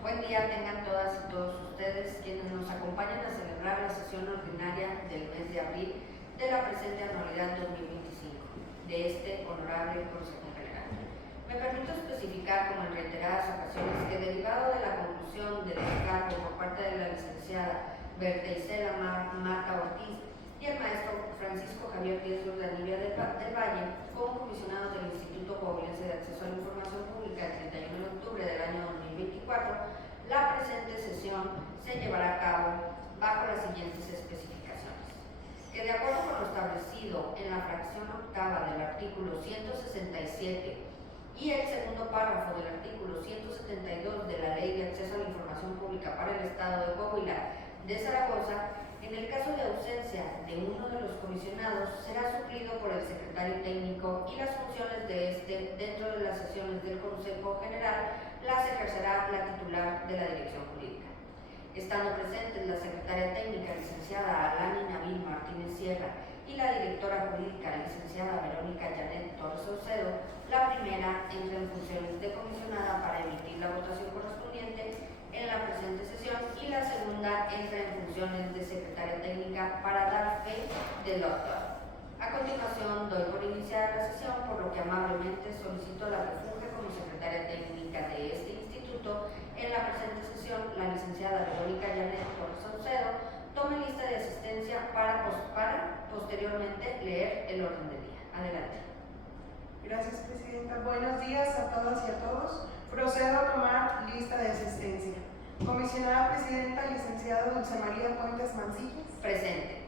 Buen día tengan todas y todos ustedes quienes nos acompañan a celebrar la sesión ordinaria del mes de abril de la presente anualidad 2025 de este honorable Consejo General. Me permito especificar, como en reiteradas ocasiones, que derivado de la conclusión del encargo por parte de la licenciada Berta Isela Marta Ortiz y el maestro Francisco Javier Díaz Urdanibia del Valle, como comisionados del Instituto Coahuilense de Acceso a la Información Pública el 31 de octubre del año 2024, la presente sesión se llevará a cabo bajo las siguientes especificaciones: que de acuerdo con lo establecido en la fracción octava del artículo 167 y el segundo párrafo del artículo 172 de la Ley de Acceso a la Información Pública para el Estado de Coahuila de Zaragoza, en el caso de ausencia de uno de los comisionados, será suplido por el secretario técnico y las funciones de este dentro de las sesiones del Consejo General las ejercerá la titular de la Dirección Jurídica. Estando presentes la secretaria técnica, licenciada Alani Nabil Martínez Sierra, y la directora jurídica, licenciada Verónica Janet Torres Saucedo, la primera entra en funciones de comisionada para emitir la votación correspondiente en la presente sesión y la segunda entra en funciones de secretaria técnica para dar fe del doctor. A continuación doy por iniciada la sesión, por lo que amablemente solicito la que funge como secretaria técnica de este instituto en la presente sesión la licenciada Verónica Janet Torres Saucedo tome lista de asistencia para posteriormente leer el orden del día. Adelante. Gracias, Presidenta. Buenos días a todas y a todos. Procedo a tomar lista de asistencia. Comisionada Presidenta, licenciada Dulce María Fuentes Mancillas. Presente.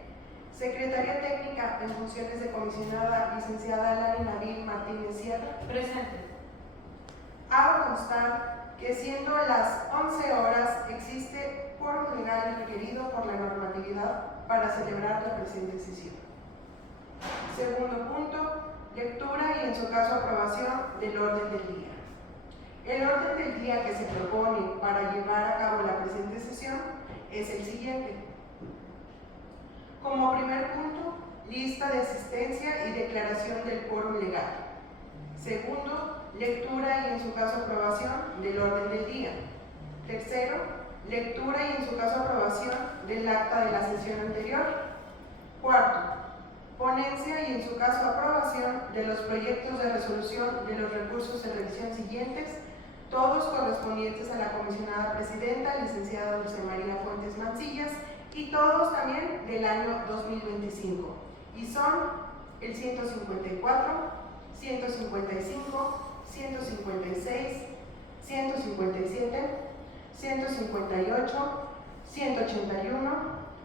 Secretaria Técnica en funciones de comisionada, licenciada Alani Nabil Martínez Sierra. Presente. Hago constar que siendo las 11 horas existe quórum legal requerido por la normatividad para celebrar la presente sesión. Segundo punto, lectura y en su caso aprobación del orden del día. El orden del día que se propone para llevar a cabo la presente sesión es el siguiente. Como primer punto, lista de asistencia y declaración del quórum legal. Segundo, lectura y en su caso aprobación del orden del día. Tercero, lectura y en su caso aprobación del acta de la sesión anterior. Cuarto, ponencia y en su caso aprobación de los proyectos de resolución de los recursos de revisión siguientes, todos correspondientes a la comisionada presidenta, licenciada Dulce María Fuentes Mancillas, y todos también del año 2025. Y son el 154, 155, 156, 157, 158, 181,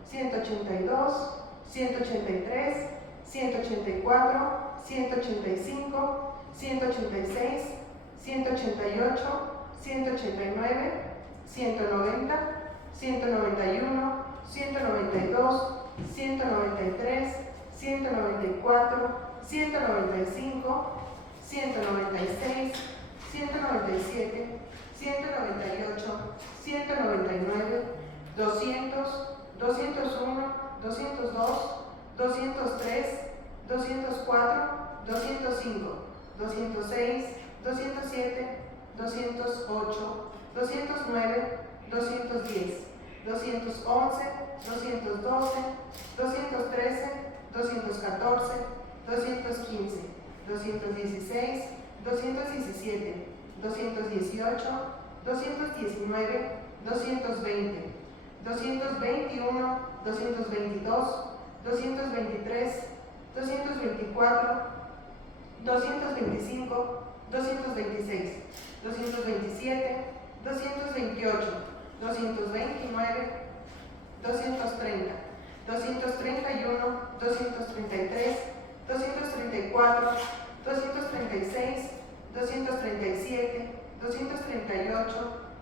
182, 183, 184, 185, 186, 188, 189, 190, 191, 192, 193, 194, 195, 196, 197, 198, 199, 200, 201, 202, 203, 204, 205, 206, 207, 208, 209, 210, 211, 212, 213, 214, 215, 216, 217, 218, 219, 220, 221, 222, 223, 224, 225, 226, 227, 228, 229, 230, 231, 233, 234, 236, 237, 238,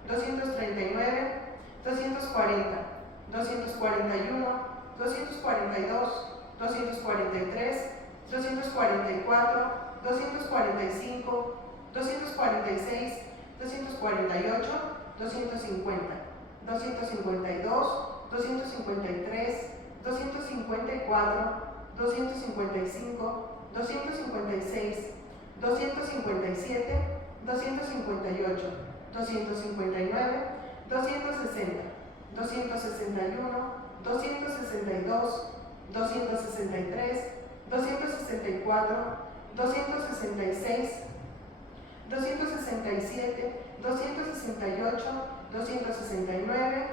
239, 240, 241, 242, 243, 244, 245, 246, 248, 250, 252, 253, 254, 255, 256, 257, 258, 259, 260, 261, 262, 263, 264, 266, 267, 268, 269,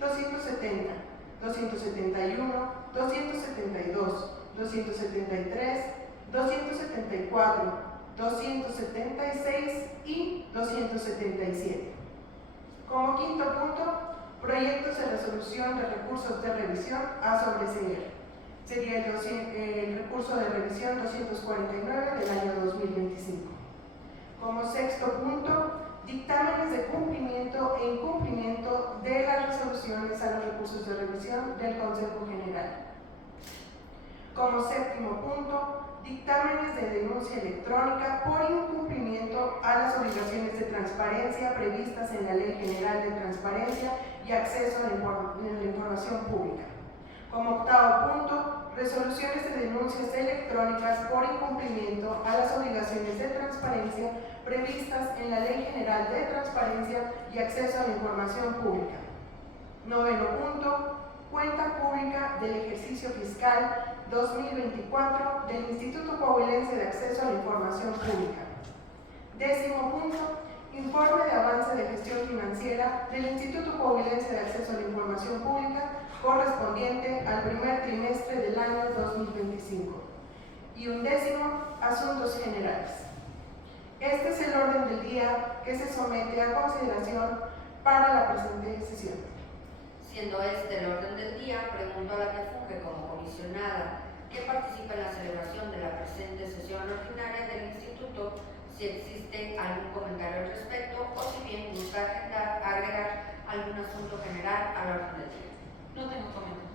270, 271, 272, 273, 274, 276 y 277. Como quinto punto, proyectos de resolución de recursos de revisión a sobreseer. Sería el recurso de revisión 249 del año 2025. Como sexto punto, dictámenes de cumplimiento e incumplimiento de las resoluciones a los recursos de revisión del Consejo General. Como séptimo punto, dictámenes de denuncia electrónica por incumplimiento a las obligaciones de transparencia previstas en la Ley General de Transparencia y Acceso a la Información Pública. Como octavo punto, resoluciones de denuncias electrónicas por incumplimiento a las obligaciones de transparencia previstas en la Ley General de Transparencia y Acceso a la Información Pública. Noveno punto, cuenta pública del ejercicio fiscal 2024 del Instituto Coahuilense de Acceso a la Información Pública. Décimo punto, informe de avance de gestión financiera del Instituto Coahuilense de Acceso a la Información Pública correspondiente al primer trimestre del año 2025. Y undécimo, asuntos generales. Este es el orden del día que se somete a consideración para la presente sesión. Siendo este el orden del día, pregunto a la que funge como comisionada que participa en la celebración de la presente sesión ordinaria del Instituto si existe algún comentario al respecto o si bien gusta agregar algún asunto general al orden del día. No tengo comentarios.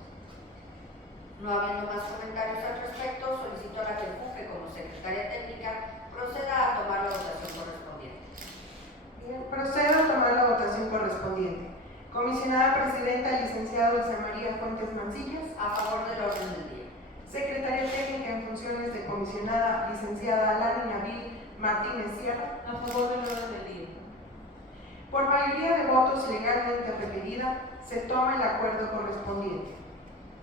No habiendo más comentarios al respecto, solicito a la que funge como secretaria técnica proceda a tomar la votación correspondiente. Bien, procedo a tomar la votación correspondiente. Comisionada Presidenta, licenciada Dulce María Fuentes Mancillas. A favor del orden del día. Secretaria técnica en funciones de comisionada, licenciada Alani Nabil Martínez Sierra. A favor del orden del día. Por mayoría de votos legalmente requerida, se toma el acuerdo correspondiente.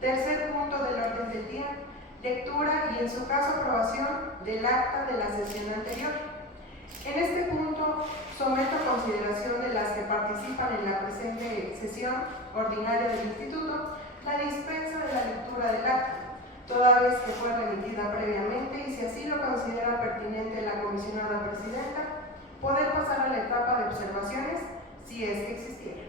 Tercer punto del orden del día, lectura y en su caso aprobación del acta de la sesión anterior. En este punto, someto a consideración de las que participan en la presente sesión ordinaria del Instituto la dispensa de la lectura del acta, toda vez que fue remitida previamente y si así lo considera pertinente la comisionada presidenta, poder pasar a la etapa de observaciones si es que existiera.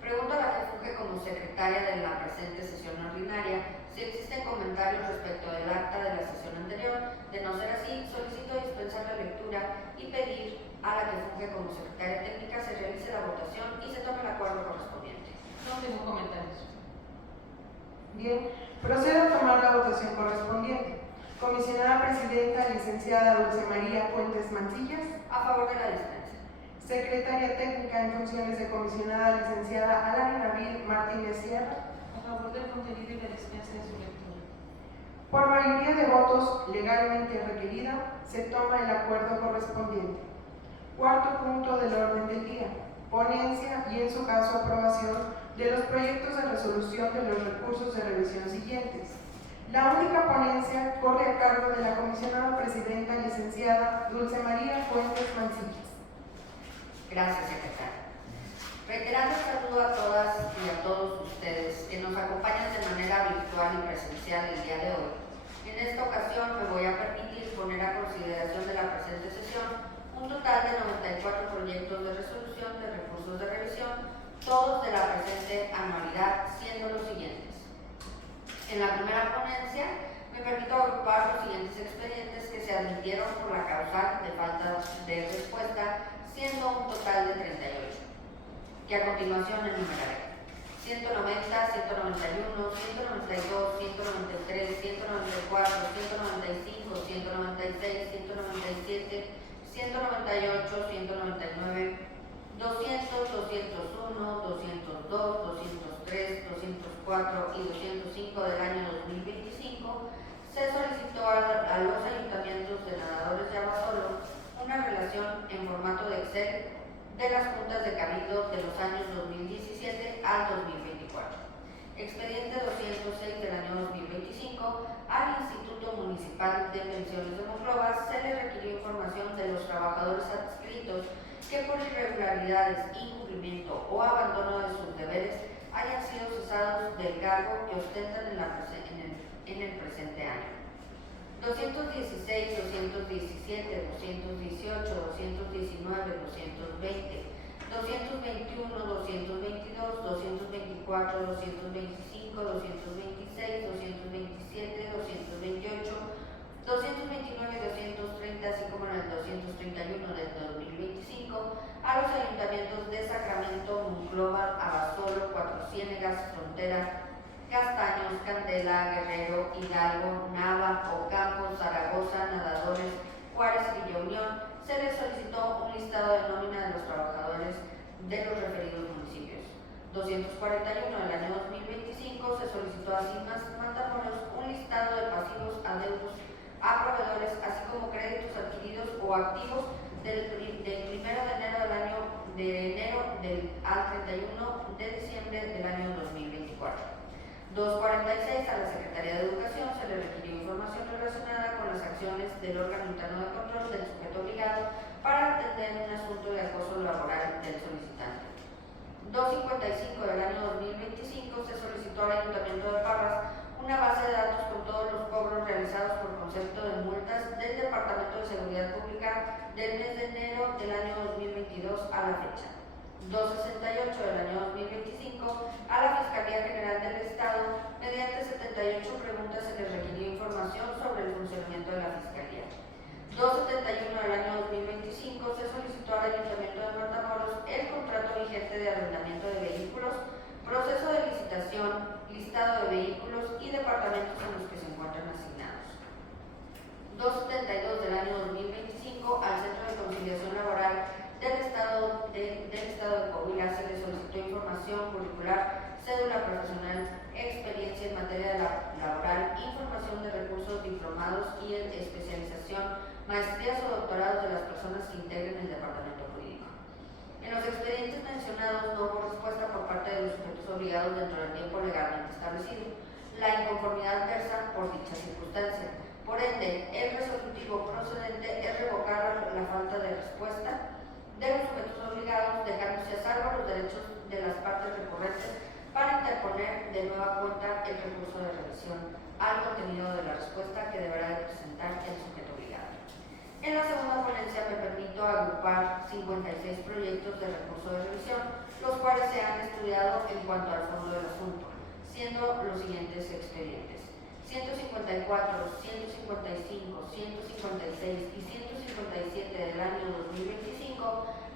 Pregunto a la que funge como secretaria de la presente sesión ordinaria si existen comentarios respecto del acta de la sesión anterior. De no ser así, solicito dispensar la lectura y pedir a la que funge como secretaria técnica se realice la votación y se tome el acuerdo correspondiente. No tengo comentarios. Bien, procedo a tomar la votación correspondiente. Comisionada Presidenta, licenciada Dulce María Fuentes Mancillas. A favor de la dispensa. Secretaria técnica en funciones de comisionada, licenciada Alani Nabil Martínez Sierra. A favor del contenido y la dispensa de su lectura. Por mayoría de votos legalmente requerida, se toma el acuerdo correspondiente. Cuarto punto del orden del día, ponencia y en su caso aprobación de los proyectos de resolución de los recursos de revisión siguientes. La única ponencia corre a cargo de la comisionada presidenta, licenciada Dulce María Fuentes Mancillas. Gracias, secretaria. Reiterando el saludo a todas y a todos ustedes que nos acompañan de manera virtual y presencial el día de hoy. En esta ocasión me voy a permitir poner a consideración de la presente sesión un total de 94 proyectos de resolución de recursos de revisión, todos de la presente anualidad, siendo los siguientes. En la primera ponencia me permito agrupar los siguientes expedientes que se admitieron por la causal de falta de respuesta, siendo un total de 38, que a continuación enumeraré: 190, 191, 192, 193, 194, 195, 196, 197, 198, 199, 200, 201, 202, 203, 204 y 205 del año 2025, se solicitó a los ayuntamientos de Nadadores de Abasolo una relación en formato de Excel de las juntas de cabildo de los años 2017 al 2024. Expediente 206 del año 2025, al Instituto Municipal de Pensiones de Monclova se le requirió información de los trabajadores adscritos que por irregularidades, incumplimiento o abandono de sus deberes hayan sido cesados del cargo que ostentan en el presente año. 216, 217, 218, 219, 220, 221, 222, 224, 225, 226, 227, 228, 229 y 230, así como en el 231 del 2025, a los ayuntamientos de Sacramento, Monclova, Abasolo, Cuatro Ciénegas, Frontera, Castaños, Candela, Guerrero, Hidalgo, Nava, Ocampo, Zaragoza, Nadadores, Juárez y Villa Unión. Se les solicitó un listado de nómina de los trabajadores de los referidos municipios. 241 del año 2025 se solicitó a Cimas Matamoros un listado de pasivos, adeudos a proveedores, así como créditos adquiridos o activos del 1 de enero al 31 de diciembre del año 2024. 246 a la Secretaría de Educación se le requirió información relacionada con las acciones del órgano interno de control del sujeto obligado para atender un asunto de acoso laboral del solicitante. 255 del año 2025 se solicitó al Ayuntamiento de Parras una base de datos con todos los cobros realizados por concepto de multas del Departamento de Seguridad Pública del mes de enero del año 2022 a la fecha. 268 del año 2025 a la Fiscalía General del Estado, mediante 78 preguntas se les requirió información sobre el funcionamiento de la Fiscalía. 271 del año 2025 se solicitó al Ayuntamiento de Matamoros el contrato vigente de arrendamiento de vehículos, proceso de licitación, listado de vehículos y departamentos en los que se encuentran asignados. 272 del año 2025 al Centro de Conciliación Laboral del Estado de Coahuila se le solicitó información curricular, cédula profesional, experiencia en materia laboral, información de recursos diplomados y en especialización, maestrías o doctorados de las personas que integren el departamento jurídico. En los expedientes mencionados no hubo respuesta por parte de los sujetos obligados dentro del tiempo legalmente establecido. La inconformidad versa por dicha circunstancia. Por ende, el resolutivo procedente es revocar la falta de respuesta de los sujetos obligados, dejándose a salvo los derechos de las partes recurrentes para interponer de nueva cuenta el recurso de revisión al contenido de la respuesta que deberá de presentar el sujeto obligado. En la segunda ponencia me permito agrupar 56 proyectos de recurso de revisión, los cuales se han estudiado en cuanto al fondo del asunto, siendo los siguientes expedientes: 154, 155, 156 y 157 del año 2025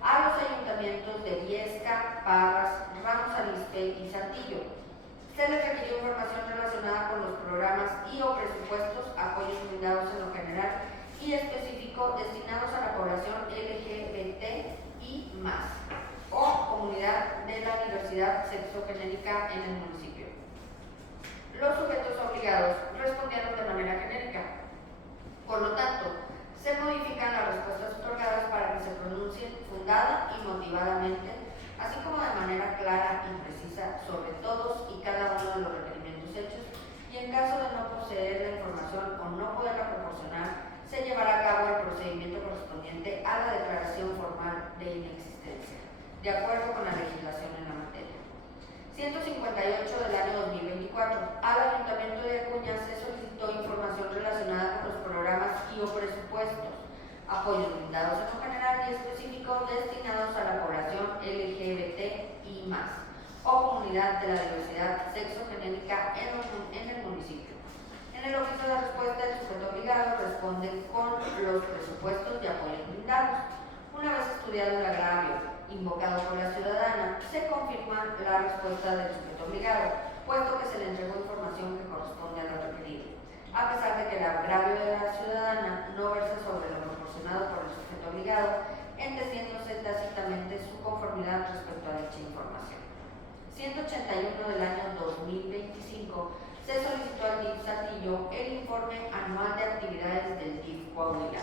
a los ayuntamientos de Viesca, Parras, Ramos Arizpe y Saltillo. Se les requirió información relacionada con los programas y o presupuestos, apoyos brindados en lo general y específico destinados a la población LGBT y más, o comunidad de la diversidad sexogenérica en el municipio. Los sujetos obligados respondieron de manera genérica. Por lo tanto, se modifican las respuestas otorgadas para que se pronuncien fundada y motivadamente, así como de manera clara y precisa sobre todos y cada uno de los requerimientos hechos, y en caso de no poseer la información o no poderla proporcionar, se llevará a cabo el procedimiento correspondiente a la declaración formal de inexistencia, de acuerdo con la legislación en la materia. 158 del año 2024. Al Ayuntamiento de Acuña se solicitó información relacionada con los programas y o presupuestos, apoyos brindados en lo general y específico destinados a la población LGBT y más, o comunidad de la diversidad sexogenérica en el municipio. En el oficio de respuesta, el sujeto obligado responde con los presupuestos de apoyos brindados. Una vez estudiado el agravio invocado por la ciudadana, se confirma la respuesta del sujeto obligado, puesto que se le entregó información que corresponde a lo requerido, a pesar de que el agravio de la ciudadana no versa sobre lo proporcionado por el sujeto obligado, entendiéndose tácitamente su conformidad respecto a dicha información. 181 del año 2025 se solicitó al DIF Saltillo el informe anual de actividades del DIF Coahuila,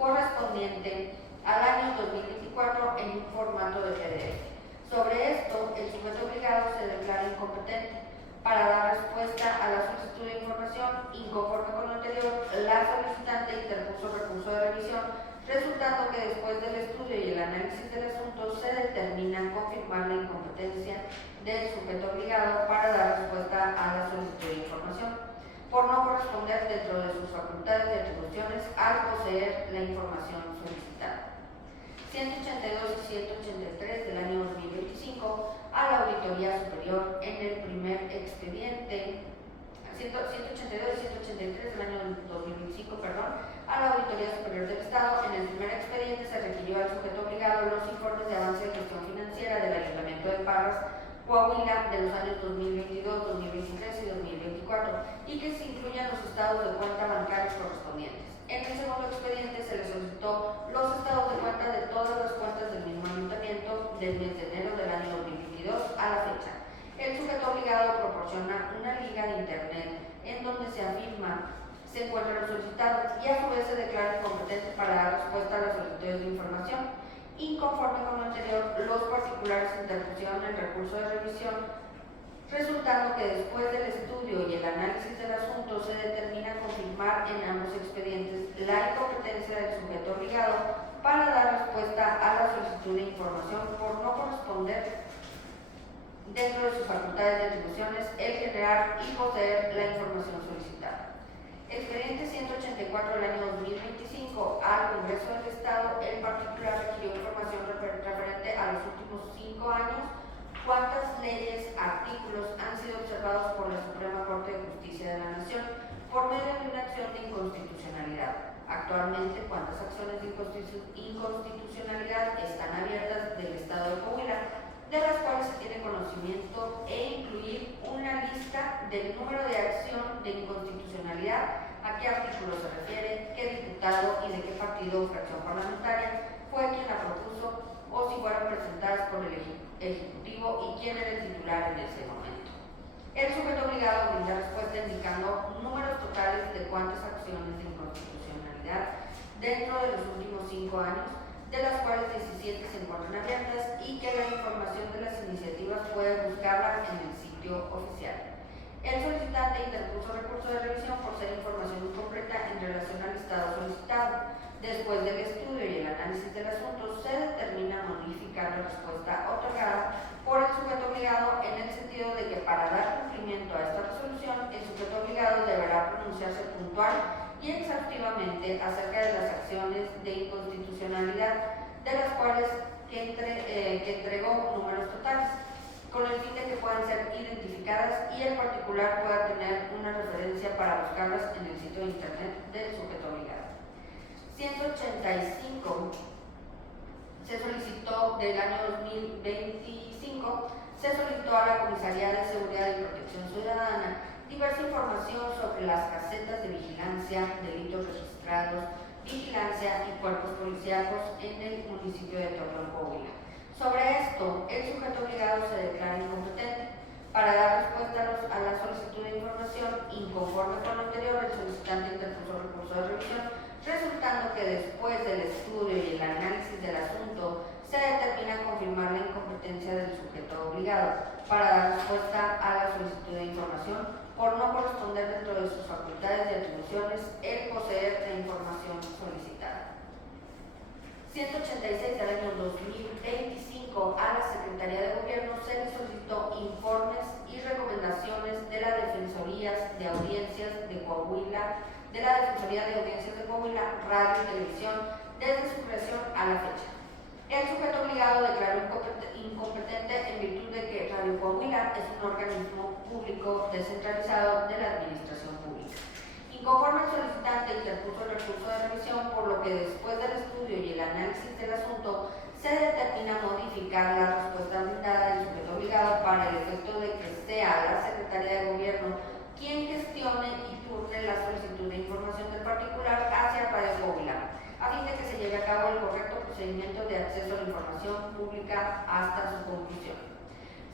correspondiente al año 2024 2024 en un formato de PDF. Sobre esto, el sujeto obligado se declara incompetente para dar respuesta a la solicitud de información. Inconforme con lo anterior, la solicitante interpuso recurso de revisión, resultando que después del estudio y el análisis del asunto se determina confirmar la incompetencia del sujeto obligado para dar respuesta a la solicitud de información, por no corresponder dentro de sus facultades y atribuciones al poseer la información solicitada. 182 y 183 del año 2025 a la Auditoría Superior en el primer expediente, 182 y 183 del año 2025, a la Auditoría Superior del Estado. En el primer expediente se requirió al sujeto obligado los informes de avance de gestión financiera del Ayuntamiento de Parras, Coahuila, de los años 2022, 2023 y 2024, y que se incluyan los estados de cuenta bancarios correspondientes. En el segundo expediente se le solicitó los estados de cuenta de todas las cuentas del mismo ayuntamiento del mes de enero del año 2022 a la fecha. El sujeto obligado proporciona una liga de internet en donde se afirma se encuentra lo solicitado y a su vez se declara incompetente para dar respuesta a las solicitudes de información. Inconforme con lo anterior, los particulares interpusieron el recurso de revisión, resultando que después del estudio y el análisis del asunto se determina confirmar en ambos expedientes la incompetencia del sujeto obligado para dar respuesta a la solicitud de información por no corresponder dentro de sus facultades de atribuciones el generar y poseer la información solicitada. Expediente 184 del año 2025 al Congreso del Estado, el particular requirió información referente a los últimos 5 años. ¿Cuántas leyes, artículos han sido observados por la Suprema Corte de Justicia de la Nación por medio de una acción de inconstitucionalidad? Actualmente, ¿cuántas acciones de inconstitucionalidad están abiertas del Estado de Coahuila, de las cuales se tiene conocimiento, e incluir una lista del número de acción de inconstitucionalidad, a qué artículo se refiere, qué diputado y de qué partido o fracción parlamentaria fue quien la propuso, o si fueron presentadas por el Ejecutivo y quién era el titular en ese momento? El sujeto obligado brinda respuesta indicando números totales de cuántas acciones de inconstitucionalidad dentro de los últimos 5 años, de las cuales 17 se encuentran abiertas, y que la información de las iniciativas puede buscarla en el sitio oficial. El solicitante interpuso recurso de revisión por ser información incompleta en relación al estado solicitado. Después del estudio y el análisis del asunto, se determina modificar la respuesta otorgada por el sujeto obligado en el sentido de que para dar cumplimiento a esta resolución, el sujeto obligado deberá pronunciarse puntual y exhaustivamente acerca de las acciones de inconstitucionalidad, de las cuales que entregó números totales, con el fin de que puedan ser identificadas y el particular pueda tener una referencia para buscarlas en el sitio de internet del sujeto obligado. 185 se solicitó del año 2025, se solicitó a la Comisaría de Seguridad y Protección Ciudadana diversa información sobre las casetas de vigilancia, delitos registrados, vigilancia y cuerpos policíacos en el municipio de Torreón, Coahuila. Sobre esto, el sujeto obligado se declara incompetente para dar respuesta a la solicitud de información. Inconforme con lo anterior, el solicitante interpuso recurso de revisión, resultando que después del estudio y el análisis del asunto se determina confirmar la incompetencia del sujeto obligado para dar respuesta a la solicitud de información por no corresponder dentro de sus facultades y atribuciones el poseer la información solicitada. 186 del año 2025 a la Secretaría de Gobierno se le solicitó informes y recomendaciones de la Defensorías de Audiencias de Coahuila, Radio y Televisión, desde su creación a la fecha. El sujeto obligado declaró incompetente en virtud de que Radio Coahuila es un organismo público descentralizado de la administración pública. Inconforme el solicitante interpuso el recurso de revisión, por lo que después del estudio y el análisis del asunto se determina modificar la respuesta brindada del sujeto obligado para el efecto de que sea la Secretaría de Gobierno quien gestione y turne la solicitud de información del particular hacia Radio Coahuila, a fin de que se lleve a cabo el correcto procedimiento de acceso a la información pública hasta su conclusión.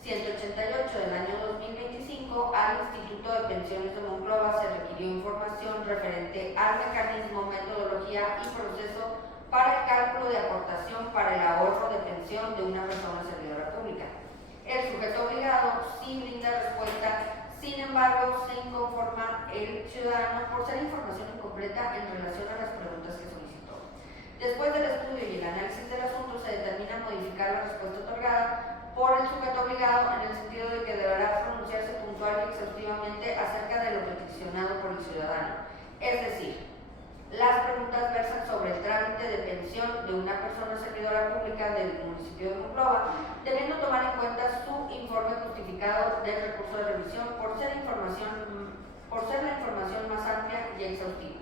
188 del año 2025 al Instituto de Pensiones de Monclova se requirió información referente al mecanismo, metodología y proceso para el cálculo de aportación para el ahorro petición de una persona servidora pública. El sujeto obligado sí brinda respuesta, sin embargo, se inconforma el ciudadano por ser información incompleta en relación a las preguntas que solicitó. Después del estudio y el análisis del asunto, se determina modificar la respuesta otorgada por el sujeto obligado en el sentido de que deberá pronunciarse puntual y exhaustivamente acerca de lo peticionado por el ciudadano. Es decir, las preguntas versan sobre el trámite de pensión de una persona servidora pública del municipio de Monclova, debiendo tomar en cuenta su informe justificado del recurso de revisión por ser la información más amplia y exhaustiva.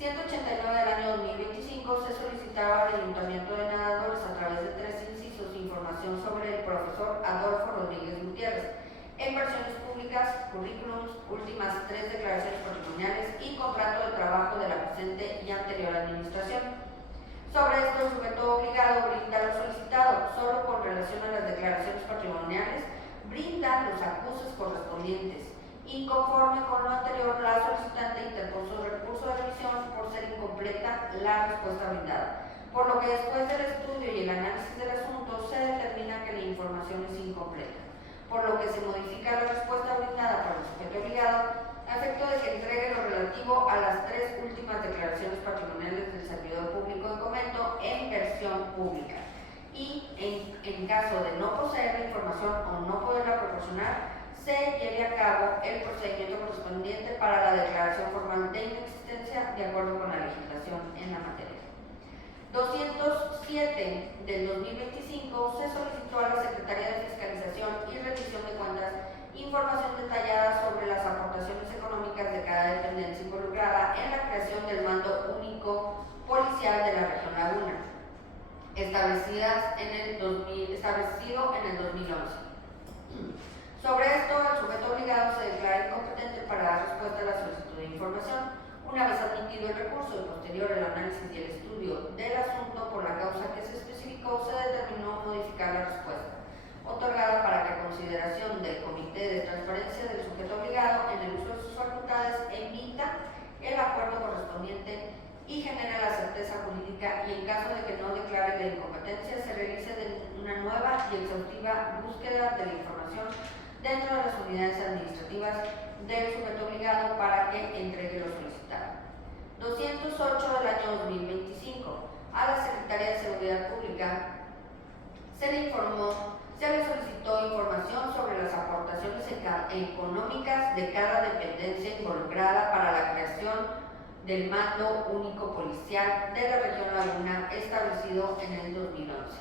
189 del año 2025 se solicitaba al Ayuntamiento de Nadadores a través de 3 incisos información sobre el profesor Adolfo Rodríguez Gutiérrez, inversiones públicas, currículums, últimas 3 declaraciones patrimoniales y contrato de trabajo de la presente y anterior administración. Sobre esto, el sujeto obligado brinda lo solicitado, solo con relación a las declaraciones patrimoniales, brinda los acusos correspondientes. Inconforme con lo anterior, la solicitante interpuso recurso de revisión por ser incompleta la respuesta brindada, por lo que después del estudio y el análisis del asunto se determina que la información es incompleta, por lo que se modifica la respuesta brindada por el sujeto obligado a efecto de que entregue lo relativo a las 3 últimas declaraciones patrimoniales del servidor público de comento en versión pública y en caso de no poseer la información o no poderla proporcionar, se lleve a cabo el procedimiento correspondiente para la declaración formal de inexistencia de acuerdo con la legislación en la materia. 207 del 2025 se solicitó a la Secretaría de Fiscalización y Rendición de Cuentas información detallada sobre las aportaciones económicas de cada dependencia involucrada en la creación del mando único policial de la región Laguna, establecido en el 2011. Sobre esto, el sujeto obligado se declara incompetente para dar respuesta a la solicitud de información. Una vez admitido el recurso y posterior el análisis y el estudio del asunto por la causa que se especificó, se determinó modificar la respuesta otorgada para que a consideración del Comité de Transparencia del sujeto obligado en el uso de sus facultades emita el acuerdo correspondiente y genere la certeza jurídica, y en caso de que no declare la incompetencia, se realice una nueva y exhaustiva búsqueda de la información dentro de las unidades administrativas del sujeto obligado para que entregue lo solicitado. 208 del año 2025. A la Secretaría de Seguridad Pública se le solicitó información sobre las aportaciones económicas de cada dependencia involucrada para la creación del mando único policial de la región Laguna establecido en el 2011.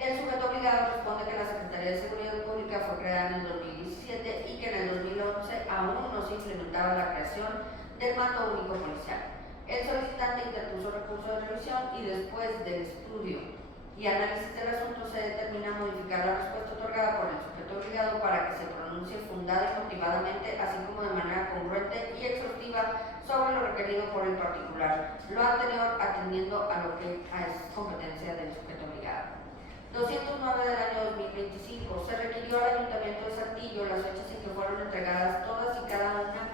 El sujeto obligado responde que la Secretaría de Seguridad Pública fue creada en el 2017 y que en el 2011 aún no se implementaba la creación del mando único policial. El solicitante interpuso recurso de revisión y después del estudio y análisis del asunto se determina modificar la respuesta otorgada por el sujeto obligado para que se pronuncie fundada y motivadamente, así como de manera congruente y exhaustiva sobre lo requerido por el particular, lo anterior atendiendo a lo que es competencia del sujeto obligado. 209 del año 2025. Se requirió al Ayuntamiento de Saltillo las fechas en que fueron entregadas todas y cada una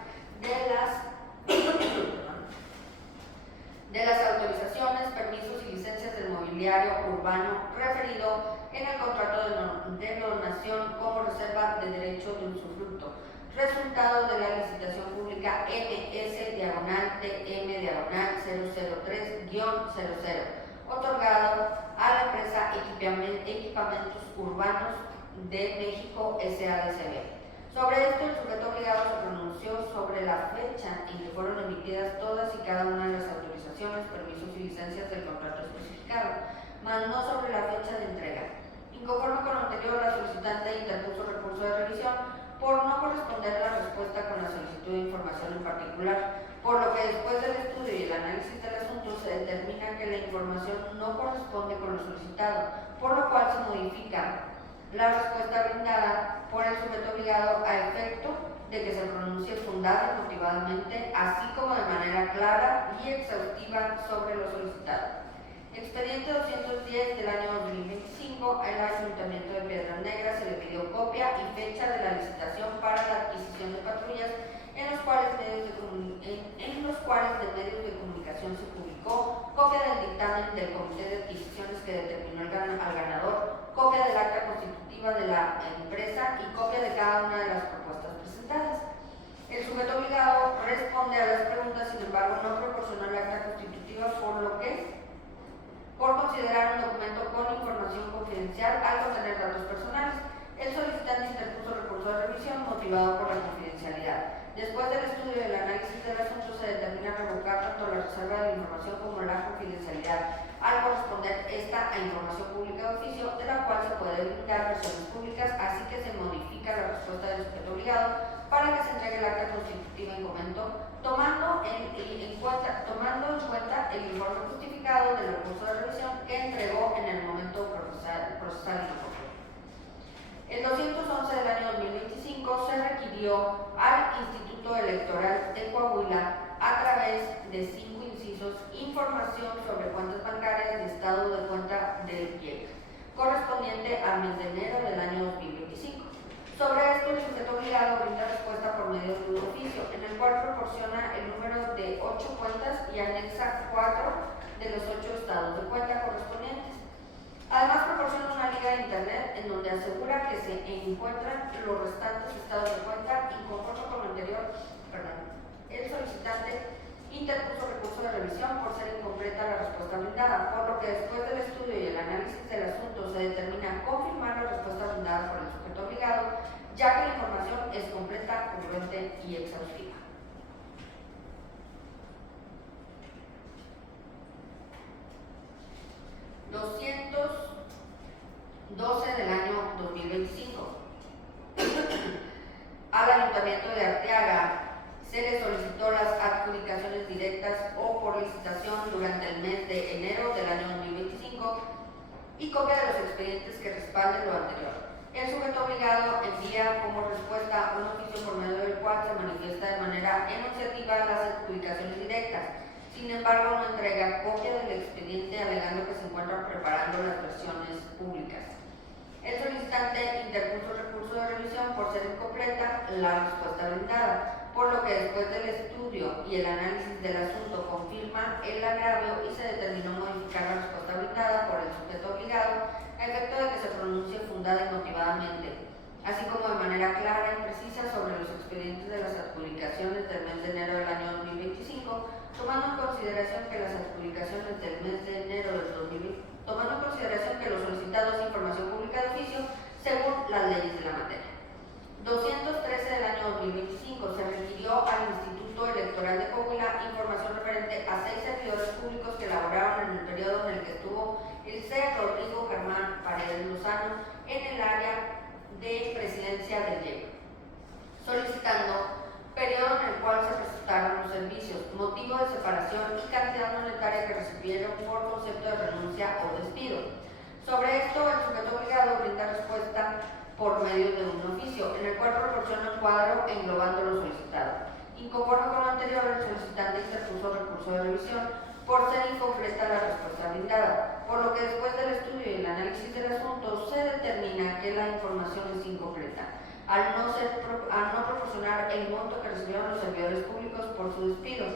de las autorizaciones, permisos y licencias del mobiliario urbano referido en el contrato de donación como reserva de derecho de usufructo, resultado de la licitación pública MS-TM-003-00, otorgado a la empresa Equipamentos Urbanos de México S.A.D.C.B. Sobre esto, el sujeto obligado se pronunció sobre la fecha en que fueron emitidas todas y cada una de las autorizaciones, permisos y licencias del contrato especificado, mas no sobre la fecha de entrega. Inconforme con lo anterior, la solicitante interpuso recurso de revisión por no corresponder la respuesta con la solicitud de información en particular, por lo que después del estudio y el análisis del asunto se determina que la información no corresponde con lo solicitado, por lo cual se modifica la respuesta brindada por el sujeto obligado a efecto de que se pronuncie fundada y motivadamente, así como de manera clara y exhaustiva sobre lo solicitado. Expediente 210 del año 2025, al Ayuntamiento de Piedras Negras se le pidió copia y fecha de la licitación para la adquisición de patrullas, en los cuales de medios de comunicación se publicó copia del dictamen del Comité de Adquisiciones que determinó al ganador constitutiva de la empresa y copia de cada una de las propuestas presentadas. El sujeto obligado responde a las preguntas, sin embargo, no proporciona el acta constitutiva, por considerar un documento con información confidencial al contener datos personales. El solicitante interpuso recurso de revisión motivado por la confidencialidad. Después del estudio y el análisis del asunto, se determina revocar tanto la reserva de la información como la confidencialidad, al corresponder esta a información pública de oficio, de la cual se puede brindar versiones públicas, así que se modifica la respuesta del sujeto obligado para que se entregue el acta constitutiva en comento, tomando en cuenta el informe justificado del recurso de revisión que entregó en el momento procesal inoportuno. El 211 del año 2025 se requirió al Instituto Electoral de Coahuila, a través de 5 incisos, información sobre cuentas bancarias y estado de cuenta del IEC, correspondiente al mes de enero del año 2025. Sobre esto, el sujeto obligado brinda respuesta por medio de un oficio, en el cual proporciona el número de 8 cuentas y anexa 4 de los 8 estados de cuenta correspondientes. Además, proporciona una liga de internet en donde asegura que se encuentran los restantes estados de cuenta y, conforme con lo anterior, el solicitante interpuso recurso de revisión por ser incompleta la respuesta brindada, por lo que después del estudio y el análisis del asunto se determina confirmar la respuesta brindada por el sujeto obligado, ya que la información es completa, congruente y exhaustiva. ...212 del año 2025. Al Ayuntamiento de Arteaga se le solicitó las adjudicaciones directas o por licitación durante el mes de enero del año 2025 y copia de los expedientes que respalden lo anterior. El sujeto obligado envía como respuesta un oficio por medio del cual se manifiesta de manera enunciativa las adjudicaciones directas. Sin embargo, no entrega copia del expediente, alegando que se encuentran preparando las versiones públicas. El solicitante interpuso recurso de revisión por ser incompleta la respuesta brindada, por lo que después del estudio y el análisis del asunto confirma el agravio y se determinó modificar la respuesta brindada por el sujeto obligado a efecto de que se pronuncie fundada y motivadamente, así como de manera clara y precisa sobre los expedientes de las adjudicaciones del mes de enero del año 2025, tomando en consideración que las adjudicaciones del mes de enero del 2020, tomando en consideración que los solicitados de información pública de oficio según las leyes de la materia. 213 del año 2025 se requirió al Instituto Electoral de Coahuila información referente a 6 servidores públicos que laboraron en el periodo en el que estuvo el C. Rodrigo Germán Paredes Lozano en el área de presidencia del IEC, solicitando periodo en el cual se prestaron los servicios, motivo de separación y cantidad monetaria que recibieron por concepto de renuncia o despido. Sobre esto, el sujeto obligado brinda respuesta por medio de un oficio, en el cual proporciona un cuadro englobando lo solicitado. Inconforme con lo anterior, el solicitante interpuso recurso de revisión por ser incompleta la respuesta brindada, por lo que después del estudio y el análisis del asunto se determina que la información es incompleta, al no proporcionar el monto que recibieron los servidores públicos por su despido,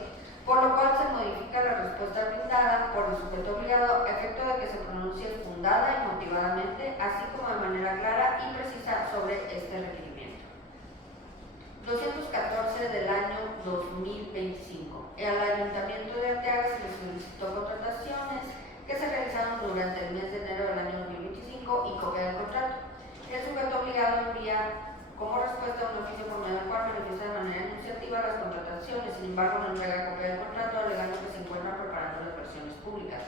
por lo cual se modifica la respuesta brindada por el sujeto obligado a efecto de que se pronuncie fundada y motivadamente, así como de manera clara y precisa sobre este requerimiento. 214 del año 2025. Al Ayuntamiento de Arteaga se le solicitó contrataciones que se realizaron durante el mes de enero del año 2025 y copia del contrato. El sujeto obligado envía como respuesta a un oficio por medio del cual manifiesta de manera enunciativa las contrataciones, sin embargo no entrega copia del contrato, alegando que se encuentran preparando las versiones públicas.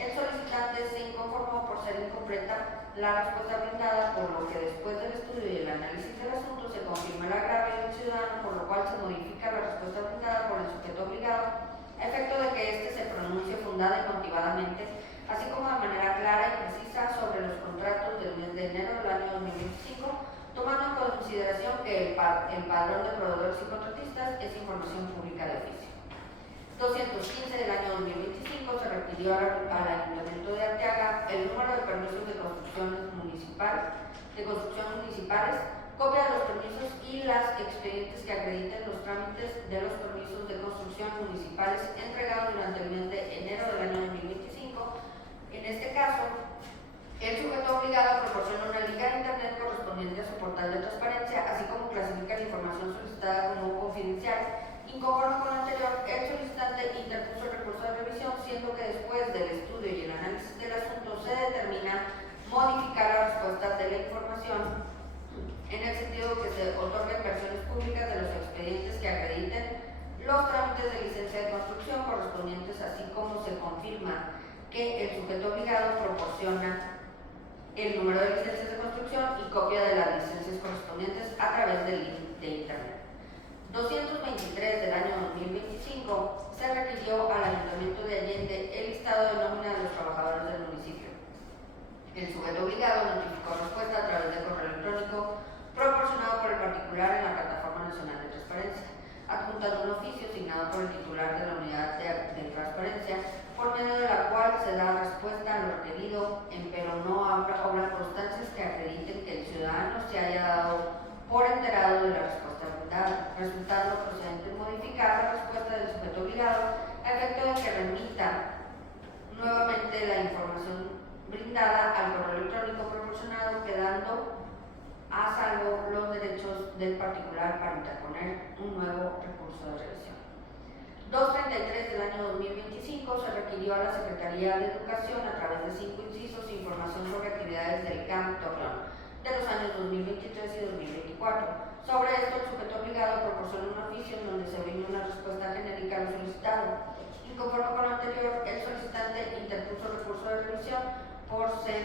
El solicitante se inconformó por ser incompleta la respuesta brindada, por lo que después del estudio y el análisis del asunto se confirma el agravio del ciudadano, por lo cual se modifica la respuesta brindada por el sujeto obligado, a efecto de que éste se pronuncie fundada y motivadamente, así como de manera clara y precisa sobre los contratos del mes de enero del año 2025, tomando en consideración que el padrón de proveedores y contratistas es información pública de oficio. 215 del año 2025 se requirió al Ayuntamiento de Arteaga el número de permisos de construcción municipales, copia de los permisos y las expedientes que acrediten los trámites de los permisos de construcción municipales entregados durante el mes de enero del año 2025. En este caso, el sujeto obligado proporciona una liga de internet siendo que después del estudio y el análisis del asunto se determina modificar las respuestas de la información en el sentido que se otorguen versiones públicas de los expedientes que acrediten los trámites de licencia de construcción correspondientes, así como se confirma que el sujeto obligado proporciona el número de licencias de construcción y copia de las licencias correspondientes a través del link de Internet. 223 del año 2025 se requirió al Ayuntamiento de Allende el listado de nómina de los trabajadores del municipio. El sujeto obligado notificó respuesta a través de correo electrónico proporcionado por el particular en la Plataforma Nacional de Transparencia, adjuntando un oficio signado por el titular de la unidad de transparencia, por medio de la cual se da respuesta a lo requerido, empero no obran constancias que acrediten que el ciudadano se haya dado por enterado de la respuesta brindada, resultando procedente modificar la respuesta del sujeto obligado a efecto de que remita nuevamente la información brindada al correo electrónico proporcionado, quedando a salvo los derechos del particular para interponer un nuevo recurso de revisión. 233 del año 2025 se requirió a la Secretaría de Educación, a través de 5 incisos, información sobre actividades del CAMP Torreón de los años 2023 y 2024. Sobre esto, el sujeto obligado proporciona un oficio en donde se brinda una respuesta genérica a lo solicitado. Inconforme con lo anterior, el solicitante interpuso recurso de revisión por ser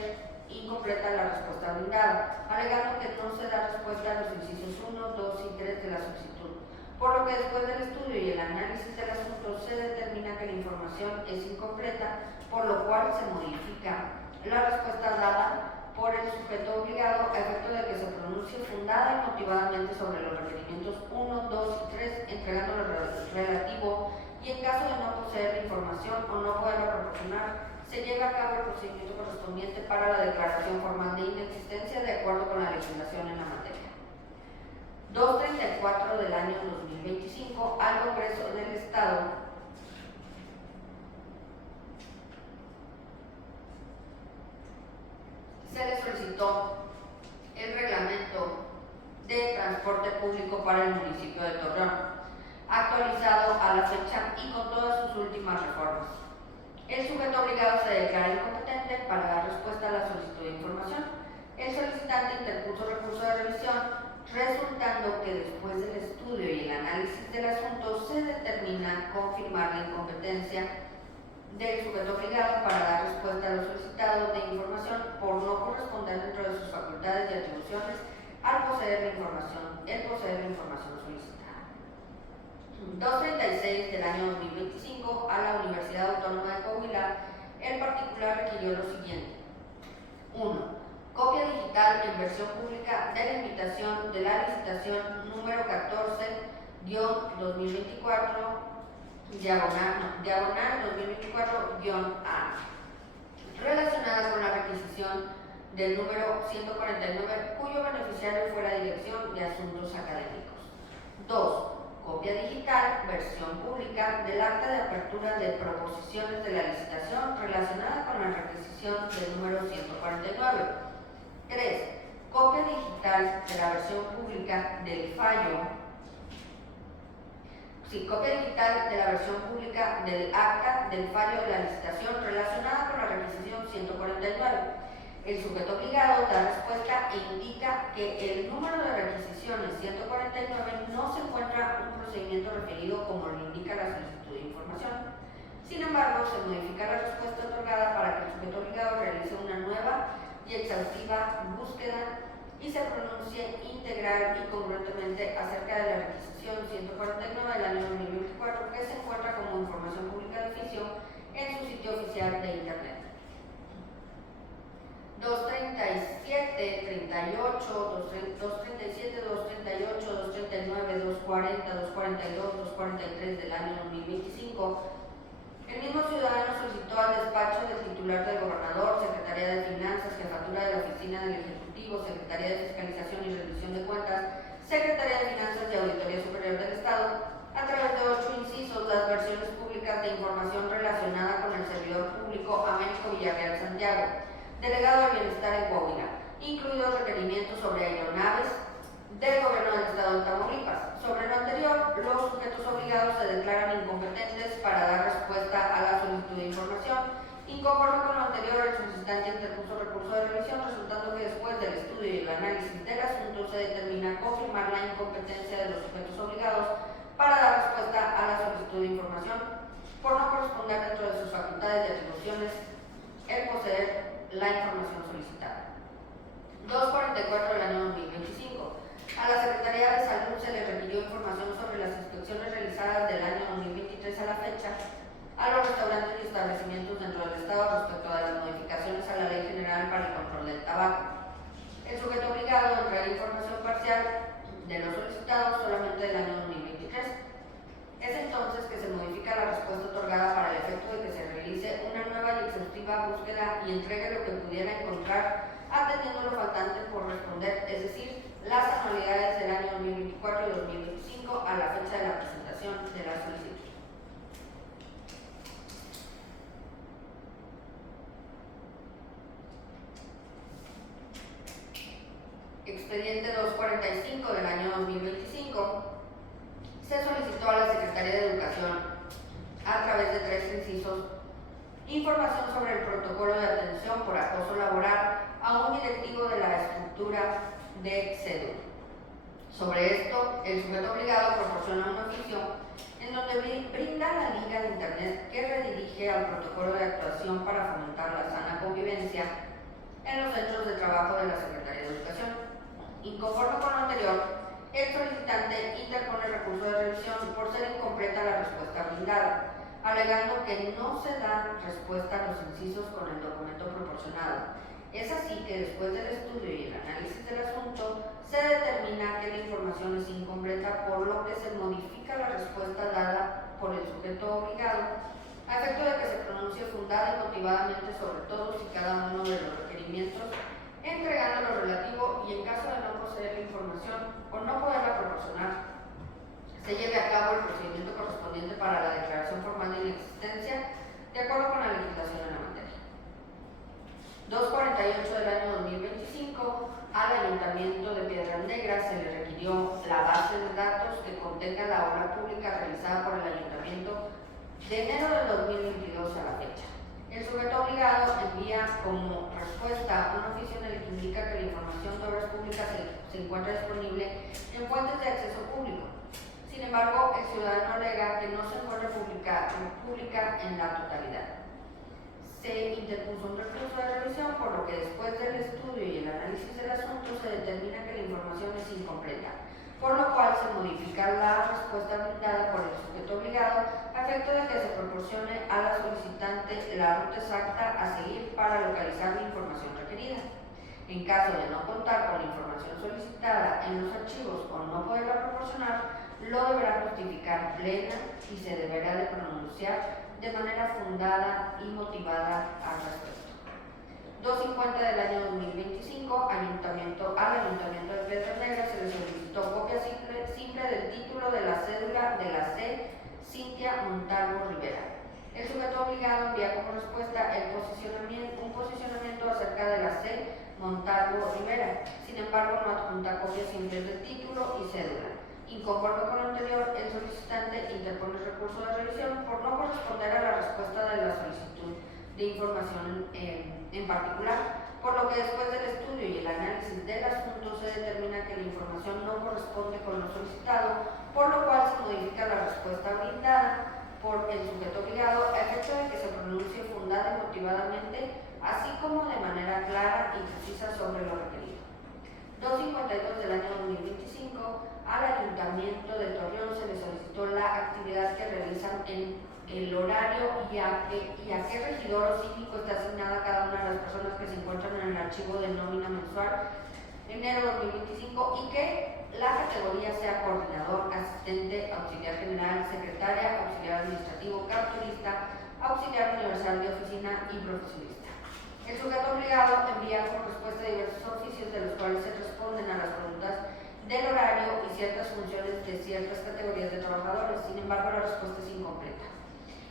incompleta la respuesta brindada, alegando que no se da respuesta a los incisos 1, 2 y 3 de la solicitud, por lo que después del estudio y el análisis del asunto se determina que la información es incompleta, por lo cual se modifica la respuesta dada por el sujeto obligado a efecto de que se pronuncie fundada y motivadamente sobre los requerimientos 1, 2 y 3, entregando lo relativo, y en caso de no poseer la información o no poderla proporcionar, se lleva a cabo el procedimiento correspondiente para la declaración formal de inexistencia de acuerdo con la legislación en la materia. 234 del año 2025 al Congreso del Estado se le solicitó el reglamento de transporte público para el municipio de Torreón, actualizado a la fecha y con todas sus últimas reformas. El sujeto obligado se declara incompetente para dar respuesta a la solicitud de información. El solicitante interpuso recurso de revisión, resultando que después del estudio y el análisis del asunto se determina confirmar la incompetencia del sujeto obligado para dar respuesta a lo solicitado de información por no corresponder dentro de sus facultades y atribuciones al poseer la información solicitada. 236 del año 2025 a la Universidad Autónoma de Coahuila, el particular requirió lo siguiente: 1. Copia digital en versión pública de la invitación de la licitación número 14-2024 diagonal 2024-A, relacionada con la requisición del número 149, cuyo beneficiario fue la Dirección de Asuntos Académicos. 2. Copia digital, versión pública, del acta de apertura de proposiciones de la licitación relacionada con la requisición del número 149. 3. Copia digital de la versión pública del fallo. Copia digital de la versión pública del acta del fallo de la licitación relacionada con la requisición 149. El sujeto obligado da respuesta e indica que el número de requisiciones 149 no se encuentra un procedimiento referido como lo indica la solicitud de información. Sin embargo, se modifica la respuesta otorgada para que el sujeto obligado realice una nueva y exhaustiva búsqueda y se pronuncie integral y congruentemente acerca de la requisición 149 del año 2024, que se encuentra como información pública de oficio en su sitio oficial de Internet. 237, 38, 237, 238, 239, 240, 242, 243 del año 2025. El mismo ciudadano solicitó al despacho del titular del gobernador, Secretaría de Finanzas, Jefatura de la Oficina del Ejecutivo, Secretaría de Fiscalización y Rendición de Cuentas, Secretaría de Finanzas y Auditoría Superior del Estado, a través de 8 incisos, las versiones públicas de información relacionada con el servidor público Américo Villarreal Santiago, delegado de Bienestar en Coahuila, incluidos requerimientos sobre aeronaves del Gobierno del Estado de Tamaulipas. Sobre lo anterior, los sujetos obligados se declaran incompetentes para dar respuesta a la solicitud de información. Inconforme con lo anterior, el solicitante interpuso recurso de revisión, resultando que después del estudio y el análisis del asunto se determina confirmar la incompetencia de los sujetos obligados para dar respuesta a la solicitud de información por no corresponder dentro de sus facultades y atribuciones el poseer la información solicitada. 244 del año 2025. A la Secretaría de Salud se le requirió información sobre las inspecciones realizadas del año 2023 a la fecha a los restaurantes y establecimientos dentro del Estado respecto a las modificaciones a la Ley General para el Control del Tabaco. El sujeto obligado entrega información parcial de los solicitados solamente del año 2023. Es entonces que se modifica la respuesta otorgada para el efecto de que se realice una nueva y exhaustiva búsqueda y entregue lo que pudiera encontrar atendiendo lo faltante por responder, es decir, las anualidades del año 2024 y 2025 a la fecha de la presentación de la solicitud. Expediente 245 del año 2025. Se solicitó a la Secretaría de Educación, a través de 3 incisos, información sobre el protocolo de atención por acoso laboral a un directivo de la estructura de CEDU. Sobre esto, el sujeto obligado proporciona un oficio en donde brinda la liga de internet que redirige al protocolo de actuación para fomentar la sana convivencia en los centros de trabajo de la Secretaría de Educación. Inconforme con lo anterior, el solicitante interpone recurso de revisión por ser incompleta la respuesta brindada, alegando que no se da respuesta a los incisos con el documento proporcionado. Es así que después del estudio y el análisis del asunto, se determina que la información es incompleta, por lo que se modifica la respuesta dada por el sujeto obligado, a efecto de que se pronuncie fundada y motivadamente sobre todos y cada uno de los requerimientos, entregando lo relativo y en caso de no poseer la información o no poderla proporcionar, se lleve a cabo el procedimiento correspondiente para la declaración formal de inexistencia de acuerdo con la legislación en la materia. 248 del año 2025. Al Ayuntamiento de Piedras Negras se le requirió la base de datos que contenga la obra pública realizada por el Ayuntamiento de enero del 2022 a la fecha. El sujeto obligado envía como respuesta un oficio en el que indica que la información de obras públicas se encuentra disponible en fuentes de acceso público. Sin embargo, el ciudadano alega que no se encuentra pública en la totalidad. Se interpuso un recurso de revisión, por lo que después del estudio y el análisis del asunto se determina que la información es incompleta, por lo cual se modifica la respuesta brindada por el sujeto obligado a efecto de que se proporcione a la solicitante la ruta exacta a seguir para localizar la información requerida. En caso de no contar con la información solicitada en los archivos o no poderla proporcionar, lo deberá justificar plena y se deberá de pronunciar de manera fundada y motivada al respecto. 250 del año 2025, al Ayuntamiento de Piedras Negras se le solicitó copia simple del título de la cédula de la C. Cintia Montalvo Rivera. El sujeto obligado envía como respuesta un posicionamiento acerca de la C. Montalvo Rivera. Sin embargo, no adjunta copia simple del título y cédula. Inconforme con lo anterior, el solicitante interpone recurso de revisión por no corresponder a la respuesta de la solicitud de información en particular, por lo que después del estudio y el análisis del asunto se determina que la información no corresponde con lo solicitado, por lo cual se modifica la respuesta brindada por el sujeto obligado a efecto de que se pronuncie fundada y motivadamente, así como de manera clara y precisa sobre lo requerido. 252 del año 2025. Al Ayuntamiento de Torreón se le solicitó la actividad que realizan en el horario y a qué regidor o cívico está asignada cada una de las personas que se encuentran en el archivo de nómina mensual enero 2025 y que la categoría sea coordinador, asistente, auxiliar general, secretaria, auxiliar administrativo, carturista, auxiliar universal de oficina y profesionista. El sujeto obligado envía como respuesta diversos oficios de los cuales se responden a las preguntas del horario y ciertas funciones de ciertas categorías de trabajadores. Sin embargo, la respuesta es incompleta,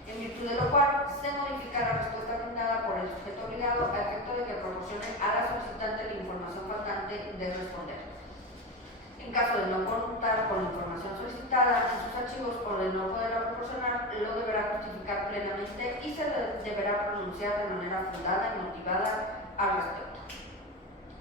en virtud de lo cual se modifica la respuesta brindada por el sujeto obligado a efecto de que proporcione a la solicitante la información faltante de responder. En En caso de no contar con la información solicitada en sus archivos o de no poderla proporcionar, lo deberá justificar plenamente y se deberá pronunciar de manera fundada y motivada al respecto.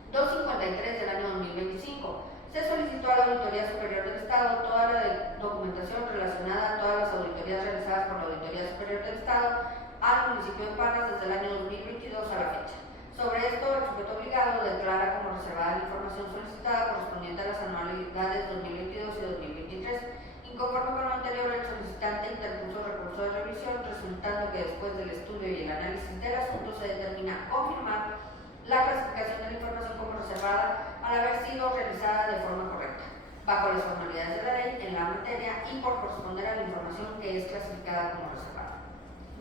253 del año 2025. Se solicitó a la Auditoría Superior del Estado toda la documentación relacionada a todas las auditorías realizadas por la Auditoría Superior del Estado al municipio de Parras desde el año 2022 a la fecha. Sobre esto, el sujeto obligado declara como reservada la información solicitada correspondiente a las anualidades 2022 y 2023. Inconforme con lo anterior, el solicitante interpuso recurso de revisión, resultando que después del estudio y el análisis del asunto se determina confirmar la clasificación de la información como reservada al haber sido realizada de forma correcta, bajo las formalidades de la ley en la materia y por corresponder a la información que es clasificada como reservada.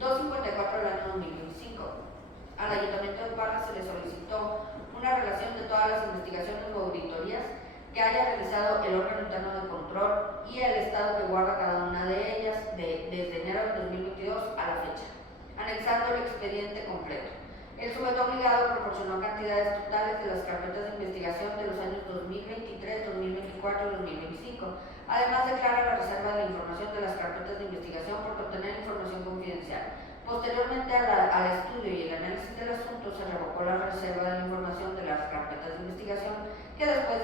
254 del año 2025. Al Ayuntamiento de Parras se le solicitó una relación de todas las investigaciones o auditorías que haya realizado el órgano interno de control y el estado que guarda cada una de ellas desde enero de 2022 a la fecha, anexando el expediente completo. El sujeto obligado proporcionó cantidades totales de las carpetas de investigación de los años 2023, 2024 y 2025. Además, declara la reserva de la información de las carpetas de investigación por contener información confidencial. Posteriormente al estudio y el análisis del asunto, se revocó la reserva de la información de las carpetas de investigación que después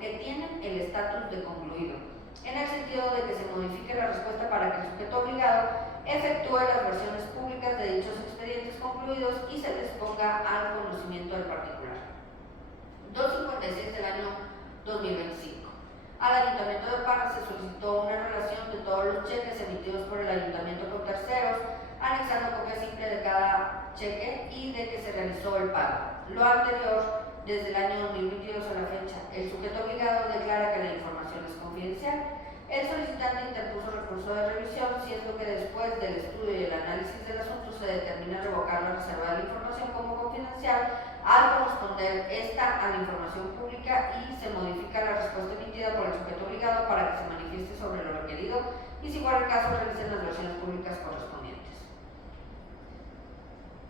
que tienen el estatus de concluido, en el sentido de que se modifique la respuesta para que el sujeto obligado efectúe las versiones públicas de dichos expedientes concluidos y se les ponga al conocimiento del particular. 256 del año 2025. Al Ayuntamiento de Parras se solicitó una relación de todos los cheques emitidos por el Ayuntamiento con terceros, anexando copia simple de cada cheque y de que se realizó el pago. Lo anterior, desde el año 2022 a la fecha, el sujeto obligado declara que la información es confidencial. El solicitante interpuso recurso de revisión, siendo que después del estudio y el análisis del asunto se determina revocar la reserva de la información como confidencial al corresponder esta a la información pública y se modifica la respuesta emitida por el sujeto obligado para que se manifieste sobre lo requerido y, si fuera el caso, realicen las versiones públicas correspondientes.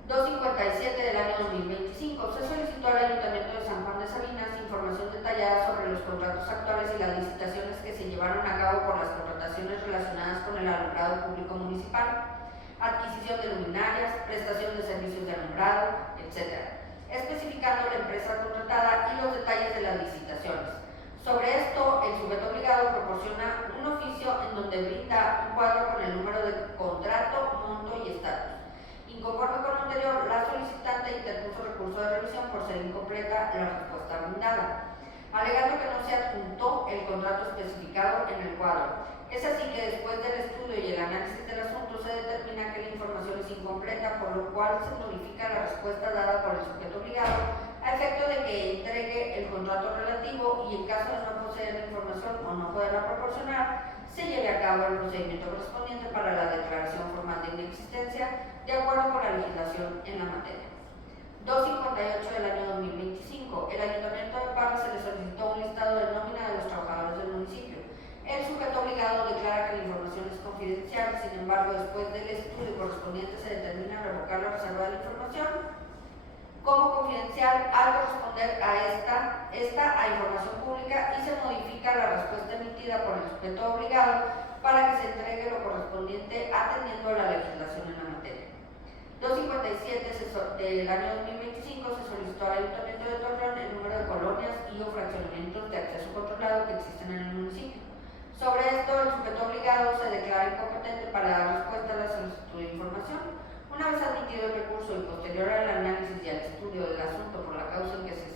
257 del año 2025. Se solicitó al Ayuntamiento de San Juan de Sabinas información detallada sobre los contratos actuales y las licitaciones que se llevaron a cabo por las contrataciones relacionadas con el alumbrado público municipal, adquisición de luminarias, prestación de servicios de alumbrado, etc., especificando la empresa contratada y los detalles de las licitaciones. Sobre esto, el sujeto obligado proporciona un oficio en donde brinda un cuadro con el número de contrato, monto y estatus. Inconforme con lo anterior, la solicitante interpuso recurso de revisión por ser incompleta la respuesta brindada, alegando que no se adjuntó el contrato especificado en el cuadro. Es así que después del estudio y el análisis del asunto se determina que la información es incompleta, por lo cual se modifica la respuesta dada por el sujeto obligado a efecto de que entregue el contrato relativo y, en caso de no poseer la información o no poderla proporcionar, se lleve a cabo el procedimiento correspondiente para la declaración formal de inexistencia de acuerdo con la legislación en la materia. 258 del año 2025. El Ayuntamiento de Parras se le solicitó un listado de nómina de los trabajadores del municipio. El sujeto obligado declara que la información es confidencial, sin embargo, después del estudio correspondiente se determina revocar la reserva de la información como confidencial al corresponder a esta información pública y se modifica la respuesta emitida por el sujeto obligado para que se entregue lo correspondiente atendiendo a la legislación en la materia. 257 del año 2025 se solicitó al Ayuntamiento de Torreón el número de colonias y o fraccionamientos de acceso controlado que existen en el municipio. Sobre esto, el sujeto obligado se declara incompetente para dar respuesta a la solicitud de información. Una vez admitido el recurso y posterior al análisis y al estudio del asunto por la causa en que se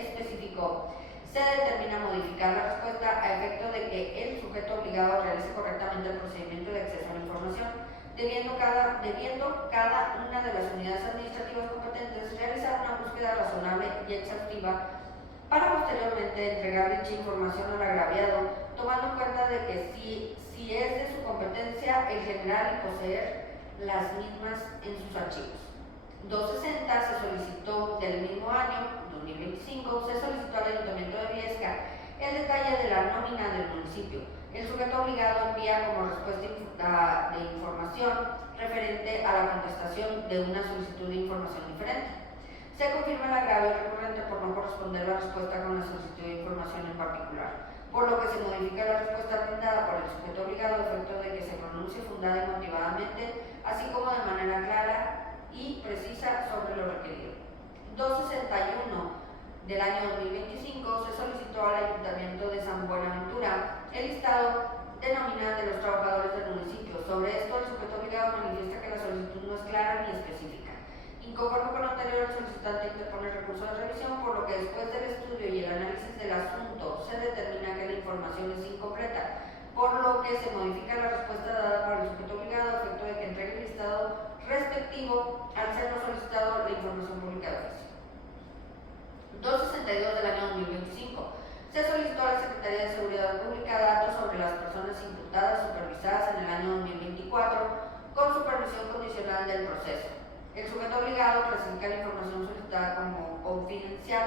especificó, se determina modificar la respuesta a efecto de que el sujeto obligado realice correctamente el procedimiento de acceso a la información, debiendo cada una de las unidades administrativas competentes realizar una búsqueda razonable y exhaustiva para posteriormente entregar dicha información al agraviado, tomando en cuenta de que si es de su competencia el generar y poseer las mismas en sus archivos. 260 se solicitó del mismo año, 2025, se solicitó al Ayuntamiento de Viesca el detalle de la nómina del municipio. El sujeto obligado envía como respuesta de información referente a la contestación de una solicitud de información diferente. Se confirma el agravio recurrente por no corresponder la respuesta con la solicitud de información en particular, por lo que se modifica la respuesta brindada por el sujeto obligado a efecto de que se pronuncie fundada y motivadamente, así como de manera clara y precisa sobre lo requerido. 261 del año 2025 se solicitó al Ayuntamiento de San Buenaventura el listado de nómina de los trabajadores del municipio. Sobre esto, el sujeto obligado manifiesta que la solicitud no es clara ni específica. Inconforme con lo anterior, el solicitante interpone recurso de revisión, por lo que después del estudio y el análisis del asunto se determina que la información es incompleta, por lo que se modifica la respuesta dada por el sujeto obligado a efecto de que entregue el listado respectivo al ser no solicitado la información pública de oficio. 262 del año 2025. Se solicitó a la Secretaría de Seguridad Pública datos sobre las personas imputadas supervisadas en el año 2024 con supervisión condicional del proceso. El sujeto obligado clasifica la información solicitada como confidencial.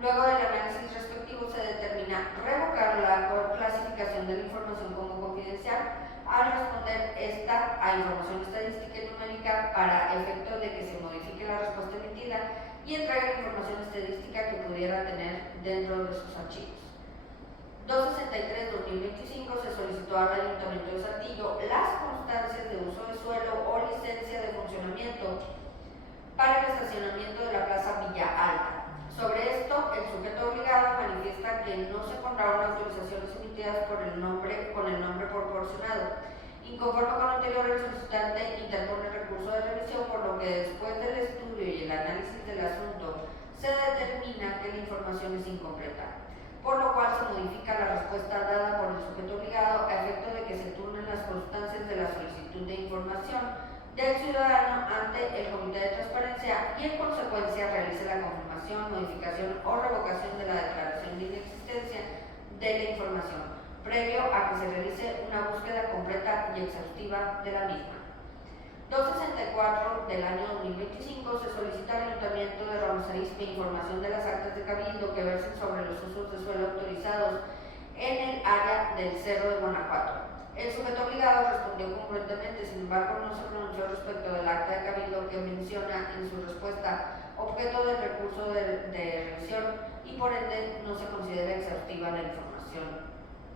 Luego del análisis respectivo se determina revocar la clasificación de la información como confidencial al responder esta a información estadística y numérica para efecto de que se modifique la respuesta emitida y entregue la información estadística que pudiera tener dentro de sus archivos. 263-2025 se solicitó al Ayuntamiento de Saltillo las constancias de uso de suelo o licencia de funcionamiento para el estacionamiento de la Plaza Villa Alta. Sobre esto, el sujeto obligado manifiesta que no se encontraron autorizaciones emitidas con el nombre proporcionado. Inconforme con lo anterior, el solicitante interpone recurso de revisión, por lo que después del estudio y el análisis del asunto se determina que la información es incompleta, por lo cual se modifica la respuesta dada por el sujeto obligado a efecto de que se turnen las constancias de la solicitud de información del ciudadano ante el Comité de Transparencia y en consecuencia realice la confirmación, modificación o revocación de la declaración de inexistencia de la información, previo a que se realice una búsqueda completa y exhaustiva de la misma. 264 del año 2025 se solicita al Ayuntamiento de Ramos Arizpe información de las actas de cabildo que versen sobre los usos de suelo autorizados en el área del Cerro de Guanajuato. El sujeto obligado respondió congruentemente, sin embargo no se pronunció respecto del acta de cabildo que menciona en su respuesta objeto del recurso de revisión y por ende no se considera exhaustiva la información,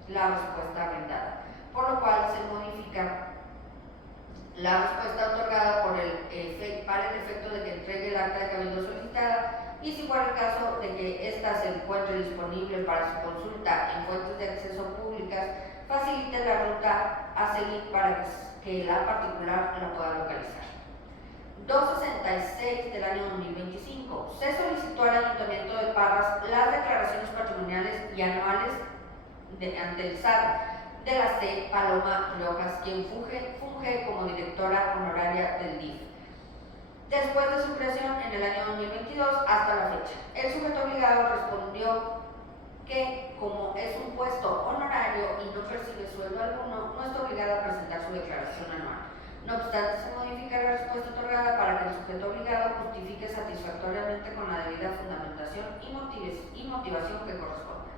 la respuesta brindada, por lo cual se modifica la respuesta otorgada para el efecto de que entregue el acta de cabildo solicitada y, si fuera el caso de que ésta se encuentre disponible para su consulta en fuentes de acceso públicas, facilite la ruta a seguir para que la particular la pueda localizar. 266 del año 2025. Se solicitó al Ayuntamiento de Parras las declaraciones patrimoniales y anuales ante el SAT de la C. Paloma Rojas, quien funge como directora honoraria del DIF, después de su creación en el año 2022 hasta la fecha. El sujeto obligado respondió que, como es un puesto honorario y no percibe sueldo alguno, no está obligada a presentar su declaración anual. No obstante, se modifica la respuesta otorgada para que el sujeto obligado justifique satisfactoriamente con la debida fundamentación y motivación que corresponda.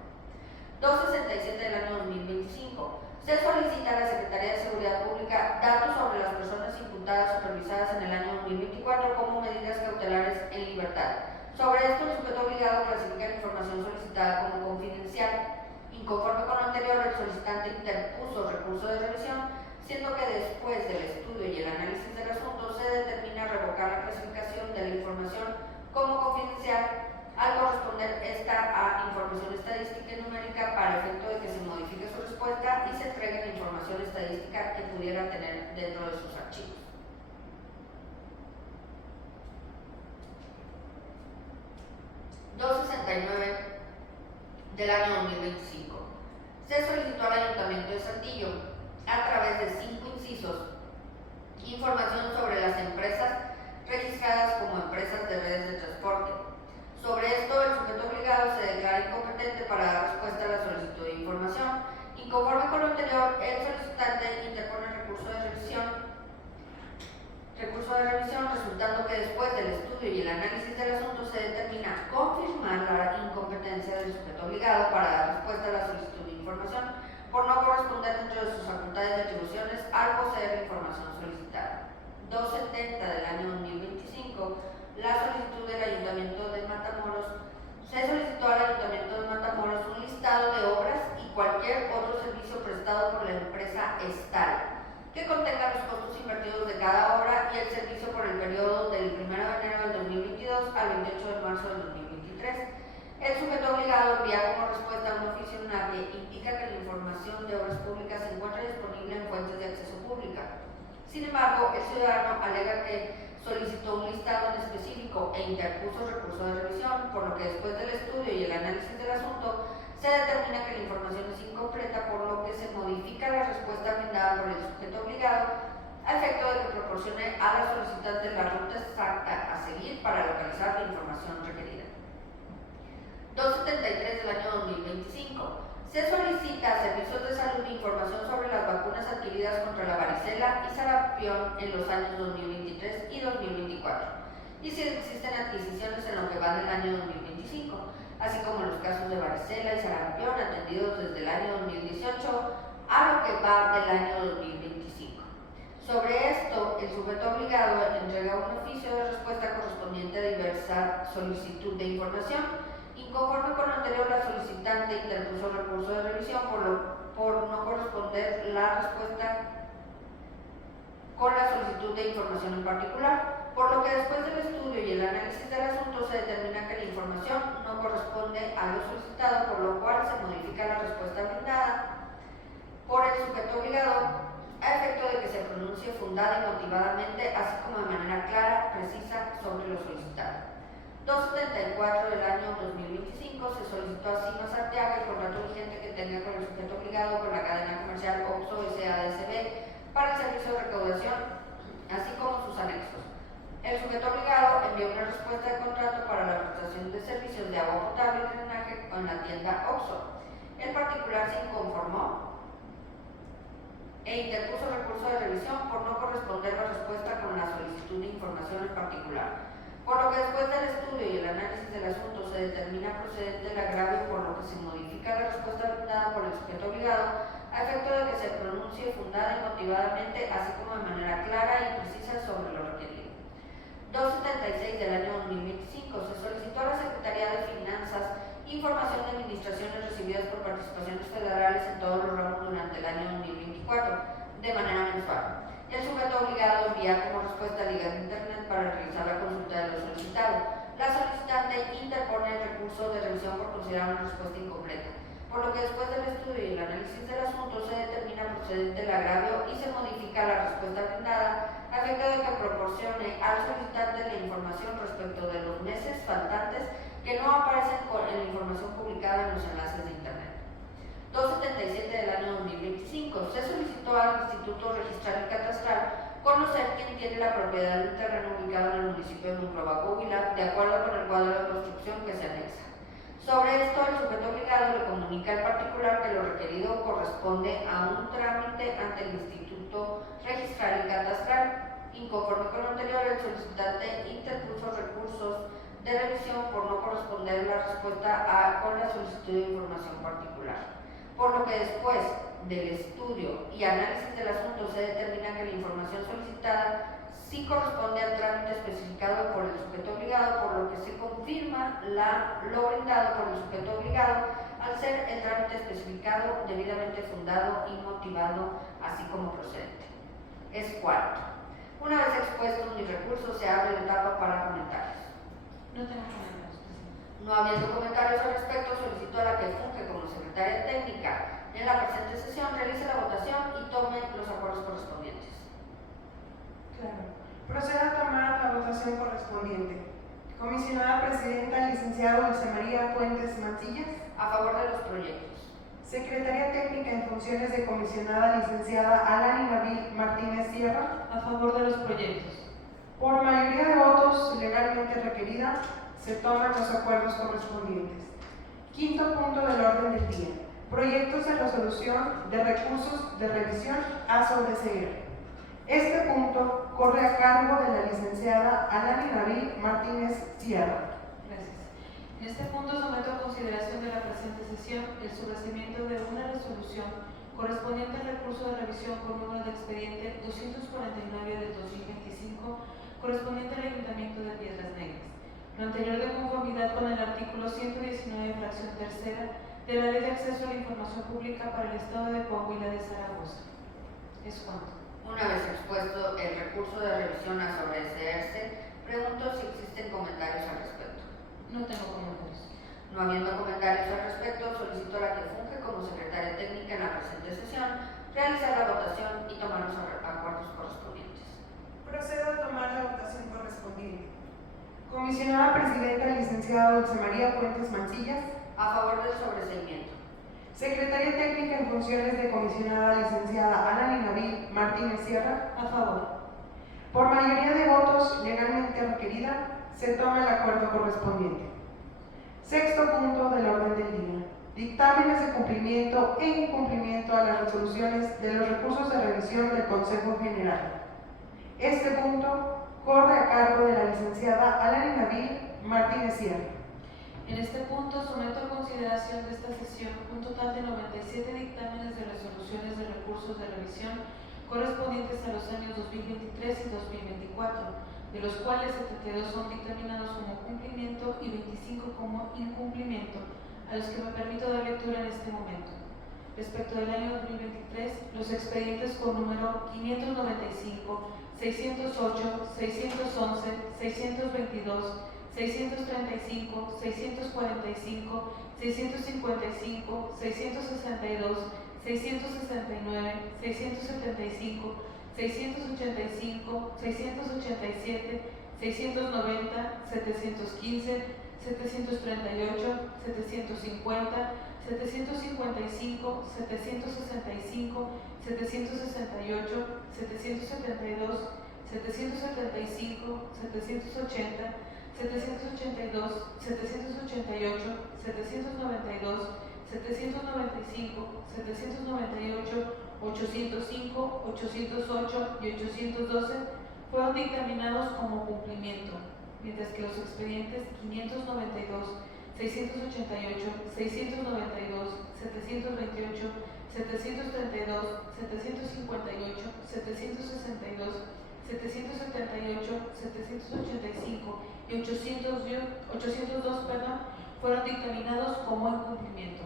267 del año 2025. Se solicita a la Secretaría de Seguridad Pública datos sobre las personas imputadas supervisadas en el año 2024 como medidas cautelares en libertad. Sobre esto, el sujeto obligado clasifica la información solicitada como confidencial. Inconforme con lo anterior, el solicitante interpuso recurso de revisión, siendo que después del estudio y el análisis del asunto se determina revocar la clasificación de la información como confidencial al corresponder esta a información estadística y numérica para efecto de que se modifique su respuesta y se entregue la información estadística que pudiera tener dentro de sus archivos. Del año 2025. Se solicitó al Ayuntamiento de Saltillo, a través de 5 incisos, información sobre las empresas registradas como empresas de redes de transporte. Sobre esto, el sujeto obligado se declara incompetente para dar respuesta a la solicitud de información. Inconforme con lo anterior, el solicitante interpone recurso de revisión, resultando que después del estudio y el análisis del asunto se determina confirmar la incompetencia del sujeto obligado para dar respuesta a la solicitud de información por no corresponder dentro de sus facultades de atribuciones al poseer la información solicitada. 270 del año 2025. La solicitud del Ayuntamiento que contenga los costos invertidos de cada obra y el servicio por el periodo del 1 de enero del 2022 al 28 de marzo del 2023. El sujeto obligado envía como respuesta a un oficio que indica que la información de obras públicas se encuentra disponible en fuentes de acceso pública. Sin embargo, el ciudadano alega que solicitó un listado en específico e interpuso recurso de revisión, por lo que después del estudio y el análisis del asunto se determina que la información es incompleta, por lo que se modifica la respuesta brindada por el sujeto obligado a efecto de que proporcione a la solicitante la ruta exacta a seguir para localizar la información requerida. 273 del año 2025. Se solicita a Servicios de Salud información sobre las vacunas adquiridas contra la varicela y sarampión en los años 2023 y 2024, y si existen adquisiciones en lo que va del año 2025, así como los casos de varicela y sarampión atendidos desde el año 2018 a lo que va del año 2025. Sobre esto, el sujeto obligado entrega un oficio de respuesta correspondiente a diversa solicitud de información. Inconforme con lo anterior, la solicitante interpuso recurso de revisión por no corresponder la respuesta con la solicitud de información en particular, por lo que después del estudio y el análisis del asunto se determina que la información no corresponde a lo solicitado, por lo cual se modifica la respuesta brindada por el sujeto obligado a efecto de que se pronuncie fundada y motivadamente, así como de manera clara, precisa sobre lo solicitado. 274 del año 2025 se solicitó a Cimas Arteaga el contrato vigente que tenga con el sujeto obligado con la cadena comercial OXXO SADCB para el servicio de recaudación, así como sus anexos. El sujeto obligado envió una respuesta de contrato para la prestación de servicios de agua potable y drenaje con la tienda OXXO. El particular se inconformó e interpuso recurso de revisión por no corresponder la respuesta con la solicitud de información en particular. Por lo que después del estudio y el análisis del asunto se determina procedente el agravio, por lo que se modifica la respuesta brindada por el sujeto obligado a efecto de que se pronuncie fundada y motivadamente, así como de manera clara y precisa sobre lo requerido. 276 del año 2025 se solicitó a la Secretaría de Finanzas información de administraciones recibidas por participaciones federales en todos los ramos durante el año 2024 de manera mensual. El sujeto obligado envía como respuesta ligas de internet para realizar la consulta de lo solicitado. La solicitante interpone el recurso de revisión por considerar una respuesta incompleta, por lo que después del estudio y el análisis del asunto se determina procedente el agravio y se modifica la respuesta brindada a efecto de que proporcione al solicitante la información respecto de los meses faltantes que no aparecen en la información publicada en los enlaces de internet. 277 del año 2025 se solicitó al Instituto Registral y Catastral conocer quién tiene la propiedad del terreno ubicado en el municipio de Monclova, Coahuila, de acuerdo con el cuadro de construcción que se anexa. Sobre esto, el sujeto obligado le comunica al particular que lo requerido corresponde a un trámite ante el Instituto Registral y Catastral. Inconforme con lo anterior, el solicitante interpuso recursos de revisión por no corresponder la respuesta con la solicitud de información particular. Por lo que después del estudio y análisis del asunto se determina que la información solicitada sí corresponde al trámite especificado por el sujeto obligado, por lo que se confirma lo brindado por el sujeto obligado al ser el trámite especificado debidamente fundado y motivado, así como procedente. Es cuarto. Una vez expuestos mis recursos, se abre la etapa para comentarios. No tengo comentarios, presidente. No habiendo comentarios al respecto, solicito a la que funge como secretaria técnica en la presente sesión realice la votación y tome los acuerdos correspondientes. Claro. Procedo a tomar la votación correspondiente. Comisionada Presidenta, licenciada Dulce María Fuentes Mancillas. A favor de los proyectos. Secretaria Técnica en funciones de comisionada, licenciada Alani Nabil Martínez Sierra. A favor de los proyectos. Por mayoría de votos legalmente requerida, se toman los acuerdos correspondientes. Quinto punto del orden del día. Proyectos de resolución de recursos de revisión a sobreseer. Este punto corre a cargo de la licenciada Alani Nabil Martínez Sierra. Gracias. En este punto someto a consideración de la presente sesión el sobreseimiento de una resolución correspondiente al recurso de revisión por número de expediente 249 del 2025 correspondiente al Ayuntamiento de Piedras Negras. Lo anterior de conformidad con el artículo 119, fracción tercera de la Ley de Acceso a la Información Pública para el Estado de Coahuila de Zaragoza. Es cuanto. Una vez expuesto el recurso de revisión a sobreseerse, pregunto si existen comentarios al respecto. No tengo comentarios. No habiendo comentarios al respecto, solicito a la que funge como secretaria técnica en la presente sesión realizar la votación y tomar los acuerdos correspondientes. Procedo a tomar la votación correspondiente. Comisionada Presidenta, licenciada Dulce María Fuentes Mancillas. A favor del sobreseimiento. Secretaria Técnica en funciones de comisionada, licenciada Ana Nabil Martínez Sierra. A favor. Por mayoría de votos legalmente requerida, se toma el acuerdo correspondiente. Sexto punto del orden del día. Dictámenes de cumplimiento e incumplimiento a las resoluciones de los recursos de revisión del Consejo General. Este punto corre a cargo de la licenciada Ana Nabil Martínez Sierra. En este punto someto a consideración de esta sesión un total de 97 dictámenes de resoluciones de recursos de revisión correspondientes a los años 2023 y 2024, de los cuales 72 son dictaminados como cumplimiento y 25 como incumplimiento, a los que me permito dar lectura en este momento. Respecto del año 2023, los expedientes con número 595, 608, 611, 622, 635, 645, 655, 662, 669, 675, 685, 687, 690, 715, 738, 750, 755, 765, 768, 772, 775, 780, 782, 788, 792, 795, 798, 805, 808 y 812 fueron dictaminados como cumplimiento, mientras que los expedientes 592, 688, 692, 728, 732, 758, 762, 778, 785 y 802 fueron dictaminados como incumplimiento.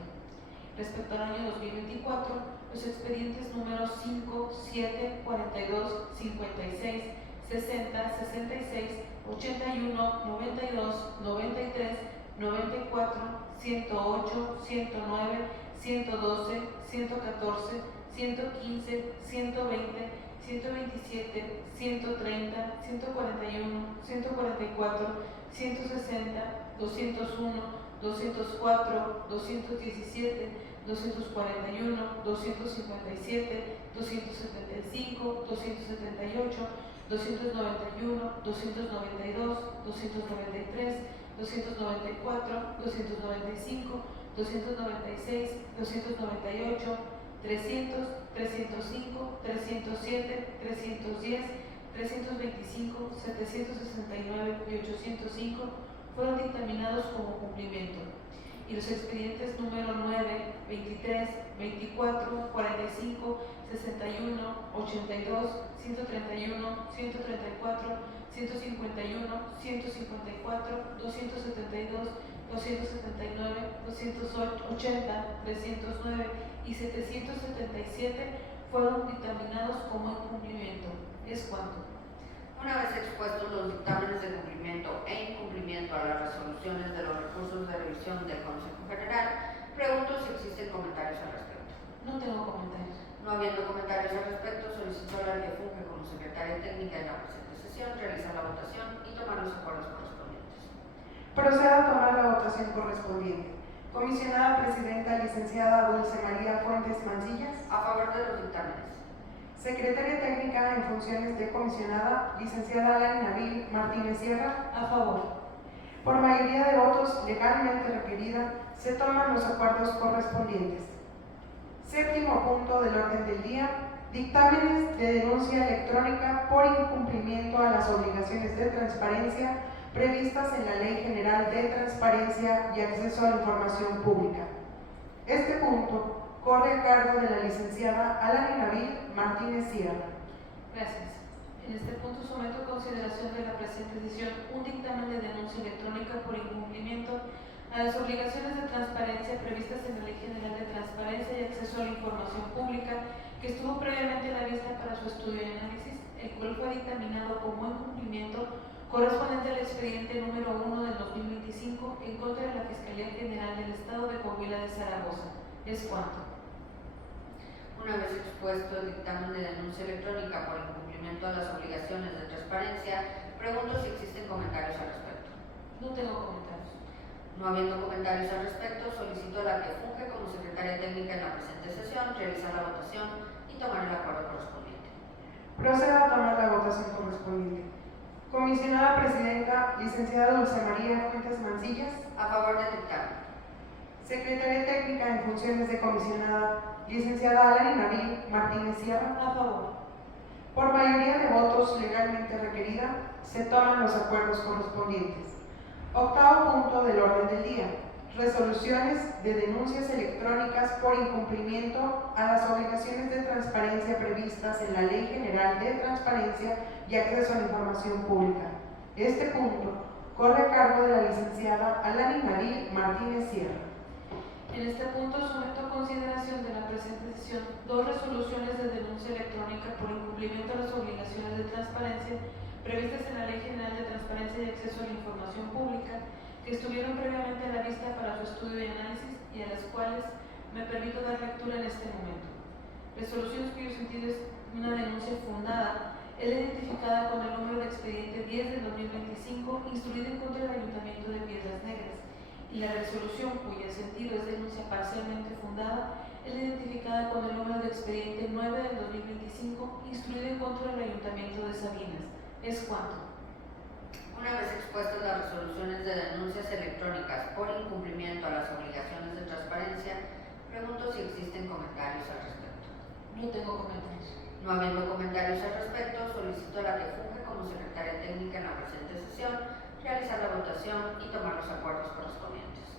Respecto al año 2024, los expedientes números 5, 7, 42, 56, 60, 66, 81, 92, 93, 94, 108, 109, 112, 114, 115, 120, 127, 130, 141, 144, 160, 201, 204, 217, 241, 257, 275, 278, 291, 292, 293, 294, 295, 296, 298, 300, 305, 307, 310, 325, 769 y 805 fueron dictaminados como cumplimiento, y los expedientes número 9, 23, 24, 45, 61, 82, 131, 134, 151, 154, 272, 279, 280, 309 y 777 fueron dictaminados como incumplimiento. Es cuanto. Una vez expuestos los dictámenes de cumplimiento e incumplimiento a las resoluciones de los recursos de revisión del Consejo General, pregunto si existen comentarios al respecto. No tengo comentarios. No habiendo comentarios al respecto, solicito a la que funge como secretaria técnica en la presente sesión realizar la votación y tomar los acuerdos correspondientes. Procedo a tomar la votación correspondiente. Comisionada Presidenta, licenciada Dulce María Fuentes Mancillas. A favor de los dictámenes. Secretaria Técnica en funciones de comisionada, licenciada Ana Nabil Martínez Sierra. A favor. Por mayoría de votos legalmente requerida, se toman los acuerdos correspondientes. Séptimo punto del orden del día. Dictámenes de denuncia electrónica por incumplimiento a las obligaciones de transparencia previstas en la Ley General de Transparencia y Acceso a la Información Pública. Este punto corre a cargo de la licenciada Ana Nabil Martínez Sierra. Gracias. En este punto someto a consideración de la presente sesión un dictamen de denuncia electrónica por incumplimiento a las obligaciones de transparencia previstas en la Ley General de Transparencia y Acceso a la Información Pública, que estuvo previamente en la vista para su estudio y análisis, el cual fue dictaminado como incumplimiento correspondiente al expediente número 1 del 2025 en contra de la Fiscalía General del Estado de Coahuila de Zaragoza. Es cuanto. Una vez expuesto el dictamen de denuncia electrónica por incumplimiento a las obligaciones de transparencia, pregunto si existen comentarios al respecto. No tengo comentarios. No habiendo comentarios al respecto, solicito a la que funge como secretaria técnica en la presente sesión realizar la votación y tomar el acuerdo correspondiente. Procedo a tomar la votación correspondiente. Comisionada Presidenta, licenciada Dulce María Fuentes Mancillas. A favor de dictamen. Secretaria Técnica en funciones de comisionada, licenciada Alani Nabil Martínez Sierra. A favor. Por mayoría de votos legalmente requerida, se toman los acuerdos correspondientes. Octavo punto del orden del día. Resoluciones de denuncias electrónicas por incumplimiento a las obligaciones de transparencia previstas en la Ley General de Transparencia y Acceso a la Información Pública. Este punto corre a cargo de la licenciada Alani Nabil Martínez Sierra. En este punto someto a consideración de la presente sesión dos resoluciones de denuncia electrónica por incumplimiento a las obligaciones de transparencia previstas en la Ley General de Transparencia y Acceso a la Información Pública, que estuvieron previamente a la vista para su estudio y análisis y a las cuales me permito dar lectura en este momento. Resoluciones cuyo sentido es una denuncia fundada, es la identificada con el número de expediente 10 del 2025, instruida en contra del Ayuntamiento de Piedras Negras, y la resolución cuyo sentido es denuncia parcialmente fundada, es la identificada con el número de expediente 9 del 2025, instruida en contra del Ayuntamiento de Sabinas. Es cuanto. Una vez expuestas las resoluciones de denuncias electrónicas por incumplimiento a las obligaciones de transparencia, pregunto si existen comentarios al respecto. No tengo comentarios. No habiendo comentarios al respecto, solicito a la que funge como secretaria técnica en la presente sesión realizar la votación y tomar los acuerdos correspondientes.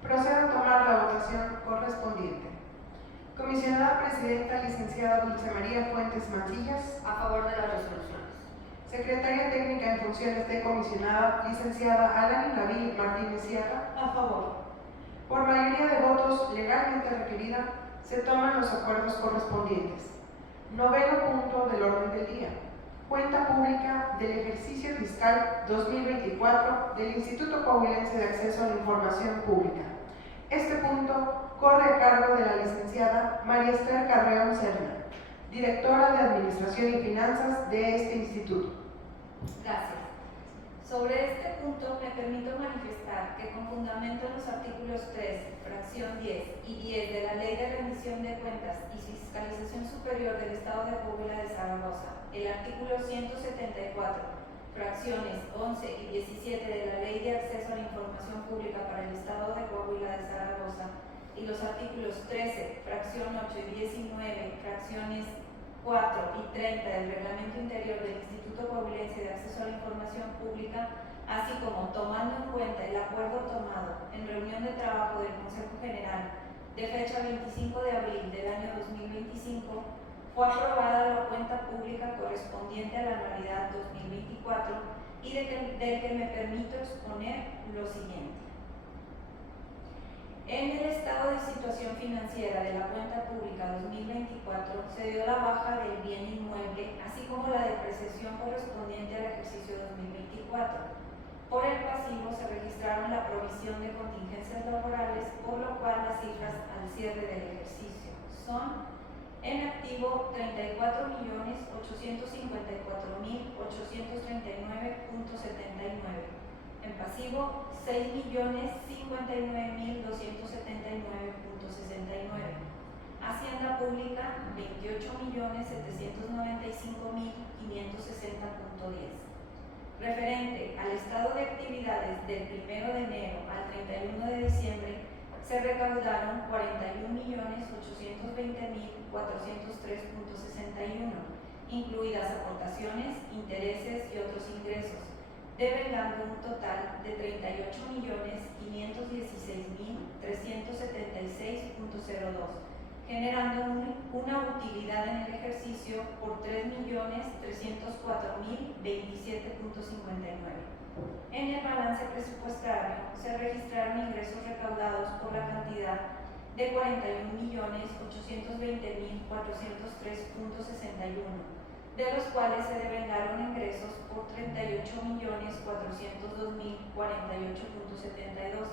Procedo a tomar la votación correspondiente. Comisionada Presidenta, licenciada Dulce María Fuentes Mancillas. A favor de las resoluciones. Secretaria Técnica en funciones de comisionada, licenciada Alani Nabil Martínez Sierra. A favor. Por mayoría de votos legalmente requerida, se toman los acuerdos correspondientes. Noveno punto del orden del día. Cuenta pública del ejercicio fiscal 2024 del Instituto Coahuilense de Acceso a la Información Pública. Este punto corre a cargo de la licenciada María Esther Carreón Serna, directora de Administración y Finanzas de este instituto. Gracias. Sobre este punto me permito manifestar que con fundamento en los artículos 3, fracción 10 y 10 de la Ley de Rendición de Cuentas y Fiscalización Superior del Estado de Coahuila de Zaragoza, el artículo 174, fracciones 11 y 17 de la Ley de Acceso a la Información Pública para el Estado de Coahuila de Zaragoza y los artículos 13, fracción 8 y 19, fracciones 4 y 30 del Reglamento Interior del Instituto Coahuilense de Acceso a la Información Pública, así como tomando en cuenta el acuerdo tomado en reunión de trabajo del Consejo General de fecha 25 de abril del año 2025, fue aprobada la cuenta pública correspondiente a la anualidad 2024 y del que me permito exponer lo siguiente. En el estado de situación financiera de la cuenta pública 2024 se dio la baja del bien inmueble, así como la depreciación correspondiente al ejercicio 2024. Por el pasivo se registraron la provisión de contingencias laborales, por lo cual las cifras al cierre del ejercicio son: en activo 34.854.839.79, en pasivo 6.059.279.69, Hacienda Pública 28.795.560.10. Referente al estado de actividades del 1 de enero al 31 de diciembre, se recaudaron 41.820.403.61, incluidas aportaciones, intereses y otros ingresos, devengando un total de 38.516.376.02, generando una utilidad en el ejercicio por 3.304.027.59. En el balance presupuestario se registraron ingresos recaudados por la cantidad de 41.820.403.61, de los cuales se devengaron ingresos por 38.402.048.72,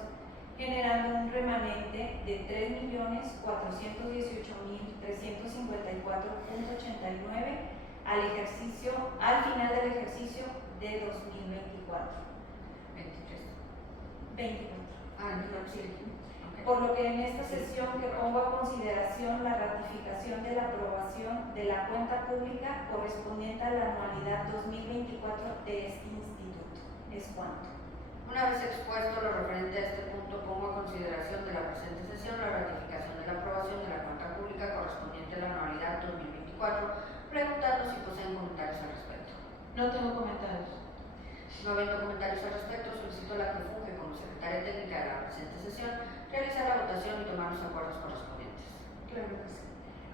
generando un remanente de 3.418.354.89 al final del ejercicio de 2024. 24. Sí. Ok. Por lo que en esta sesión que pongo a consideración la ratificación de la aprobación de la cuenta pública correspondiente a la anualidad 2024 de este instituto. Es cuanto. Una vez expuesto lo referente a este punto, pongo a consideración de la presente sesión la ratificación de la aprobación de la cuenta pública correspondiente a la anualidad 2024, preguntando si poseen comentarios al respecto. No tengo comentarios. No habiendo comentarios al respecto, solicito a la que funge como secretaria técnica de la presente sesión realizar la votación y tomar los acuerdos correspondientes. Claro que sí.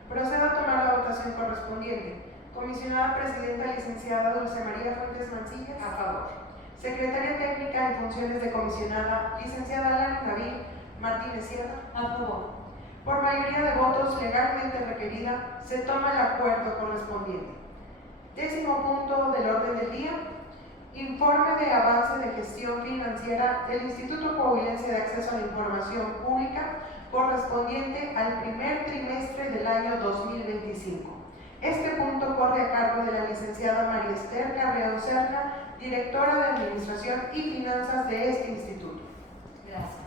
Procedo a tomar la votación correspondiente. Comisionada Presidenta licenciada Dulce María Fuentes Mancillas. A favor. Secretaria técnica en funciones de comisionada licenciada Alan Nabil Martínez Sierra. A favor. Por mayoría de votos legalmente requerida, se toma el acuerdo correspondiente. 10º punto del orden del día. Informe de avance de gestión financiera del Instituto Coahuilense de Acceso a la Información Pública correspondiente al primer trimestre del año 2025. Este punto corre a cargo de la licenciada María Esther Carreón Cerca, directora de Administración y Finanzas de este instituto. Gracias.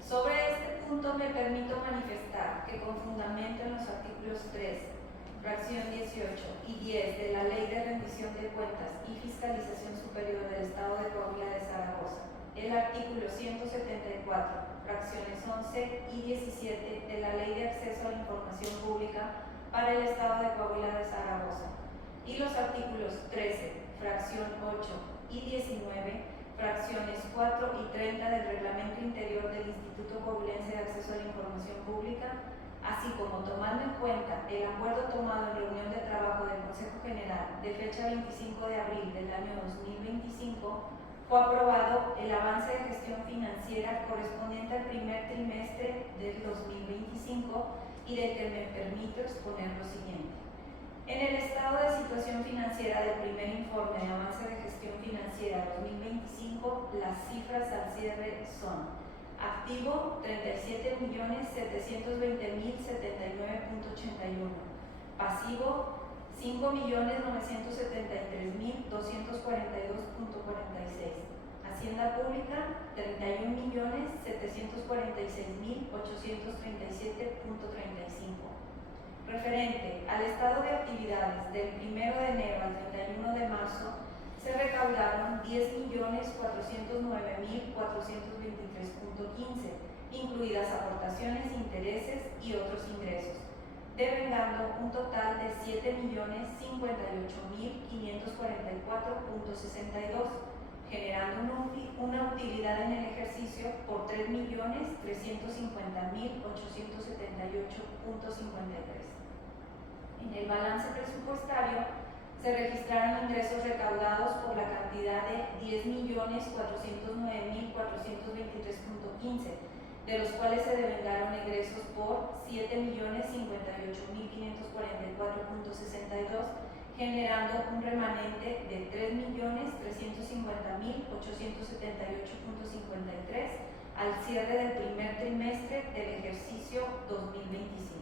Sobre este punto me permito manifestar que con fundamento en los artículos 3, fracción 18 y 10 de la Ley de Rendición de Cuentas y Fiscalización Superior del Estado de Coahuila de Zaragoza, el artículo 174, fracciones 11 y 17 de la Ley de Acceso a la Información Pública para el Estado de Coahuila de Zaragoza y los artículos 13, fracción 8 y 19, fracciones 4 y 30 del Reglamento Interior del Instituto Coahuilense de Acceso a la Información Pública, así como tomando en cuenta el acuerdo tomado en reunión de trabajo del Consejo General de fecha 25 de abril del año 2025, fue aprobado el avance de gestión financiera correspondiente al primer trimestre del 2025 y del que me permito exponer lo siguiente. En el estado de situación financiera del primer informe de avance de gestión financiera 2025, las cifras al cierre son: activo 37.720.079.81, pasivo 5.973.242.46, hacienda pública 31.746.837.35. Referente al estado de actividades del 1 de enero al 31 de marzo, se recaudaron 10.409.423.15, incluidas aportaciones, intereses y otros ingresos, devengando un total de 7.058.544.62, generando una utilidad en el ejercicio por 3.350.878.53. En el balance presupuestario se registraron ingresos recaudados por la cantidad de 10.409.423.15, de los cuales se devengaron egresos por 7.058.544.62, generando un remanente de 3.350.878.53 al cierre del primer trimestre del ejercicio 2025.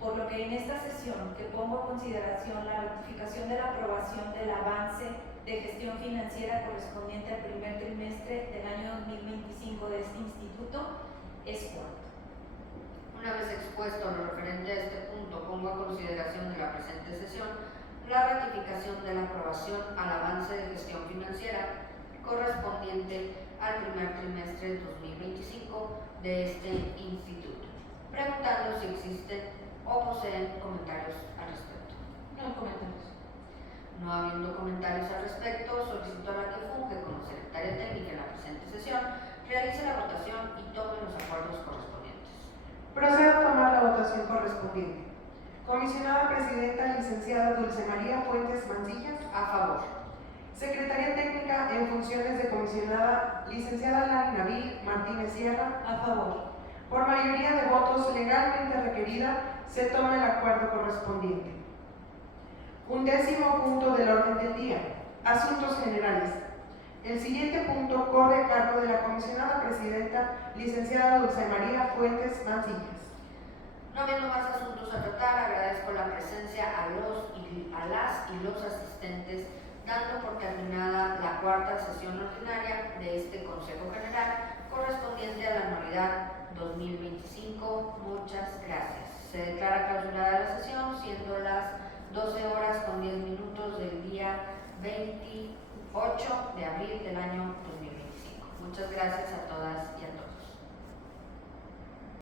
Por lo que en esta sesión que pongo a consideración la ratificación de la aprobación del avance de gestión financiera correspondiente al primer trimestre del año 2025 de este instituto, es cuanto. Una vez expuesto lo referente a este punto, pongo a consideración de la presente sesión la ratificación de la aprobación al avance de gestión financiera correspondiente al primer trimestre del 2025 de este instituto, preguntando si existen o poseen comentarios al respecto. No hay comentarios. No habiendo comentarios al respecto, solicito a la que funge como secretaria técnica en la presente sesión realice la votación y tome los acuerdos correspondientes. Procedo a tomar la votación correspondiente. Comisionada Presidenta licenciada Dulce María Fuentes Mancillas. A favor. Secretaria técnica en funciones de comisionada licenciada Alan Nabil Martínez Sierra. A favor. Por mayoría de votos legalmente requerida, se toma el acuerdo correspondiente. 11º punto del orden del día. Asuntos generales. El siguiente punto corre a cargo de la comisionada presidenta, licenciada Dulce María Fuentes Mancillas. No habiendo más asuntos a tratar, agradezco la presencia a las y los asistentes, dando por terminada la cuarta sesión ordinaria de este Consejo General correspondiente a la anualidad 2025. Muchas gracias. Se declara clausurada la sesión, siendo las 12:10 del día 28 de abril del año 2025. Muchas gracias a todas y a todos.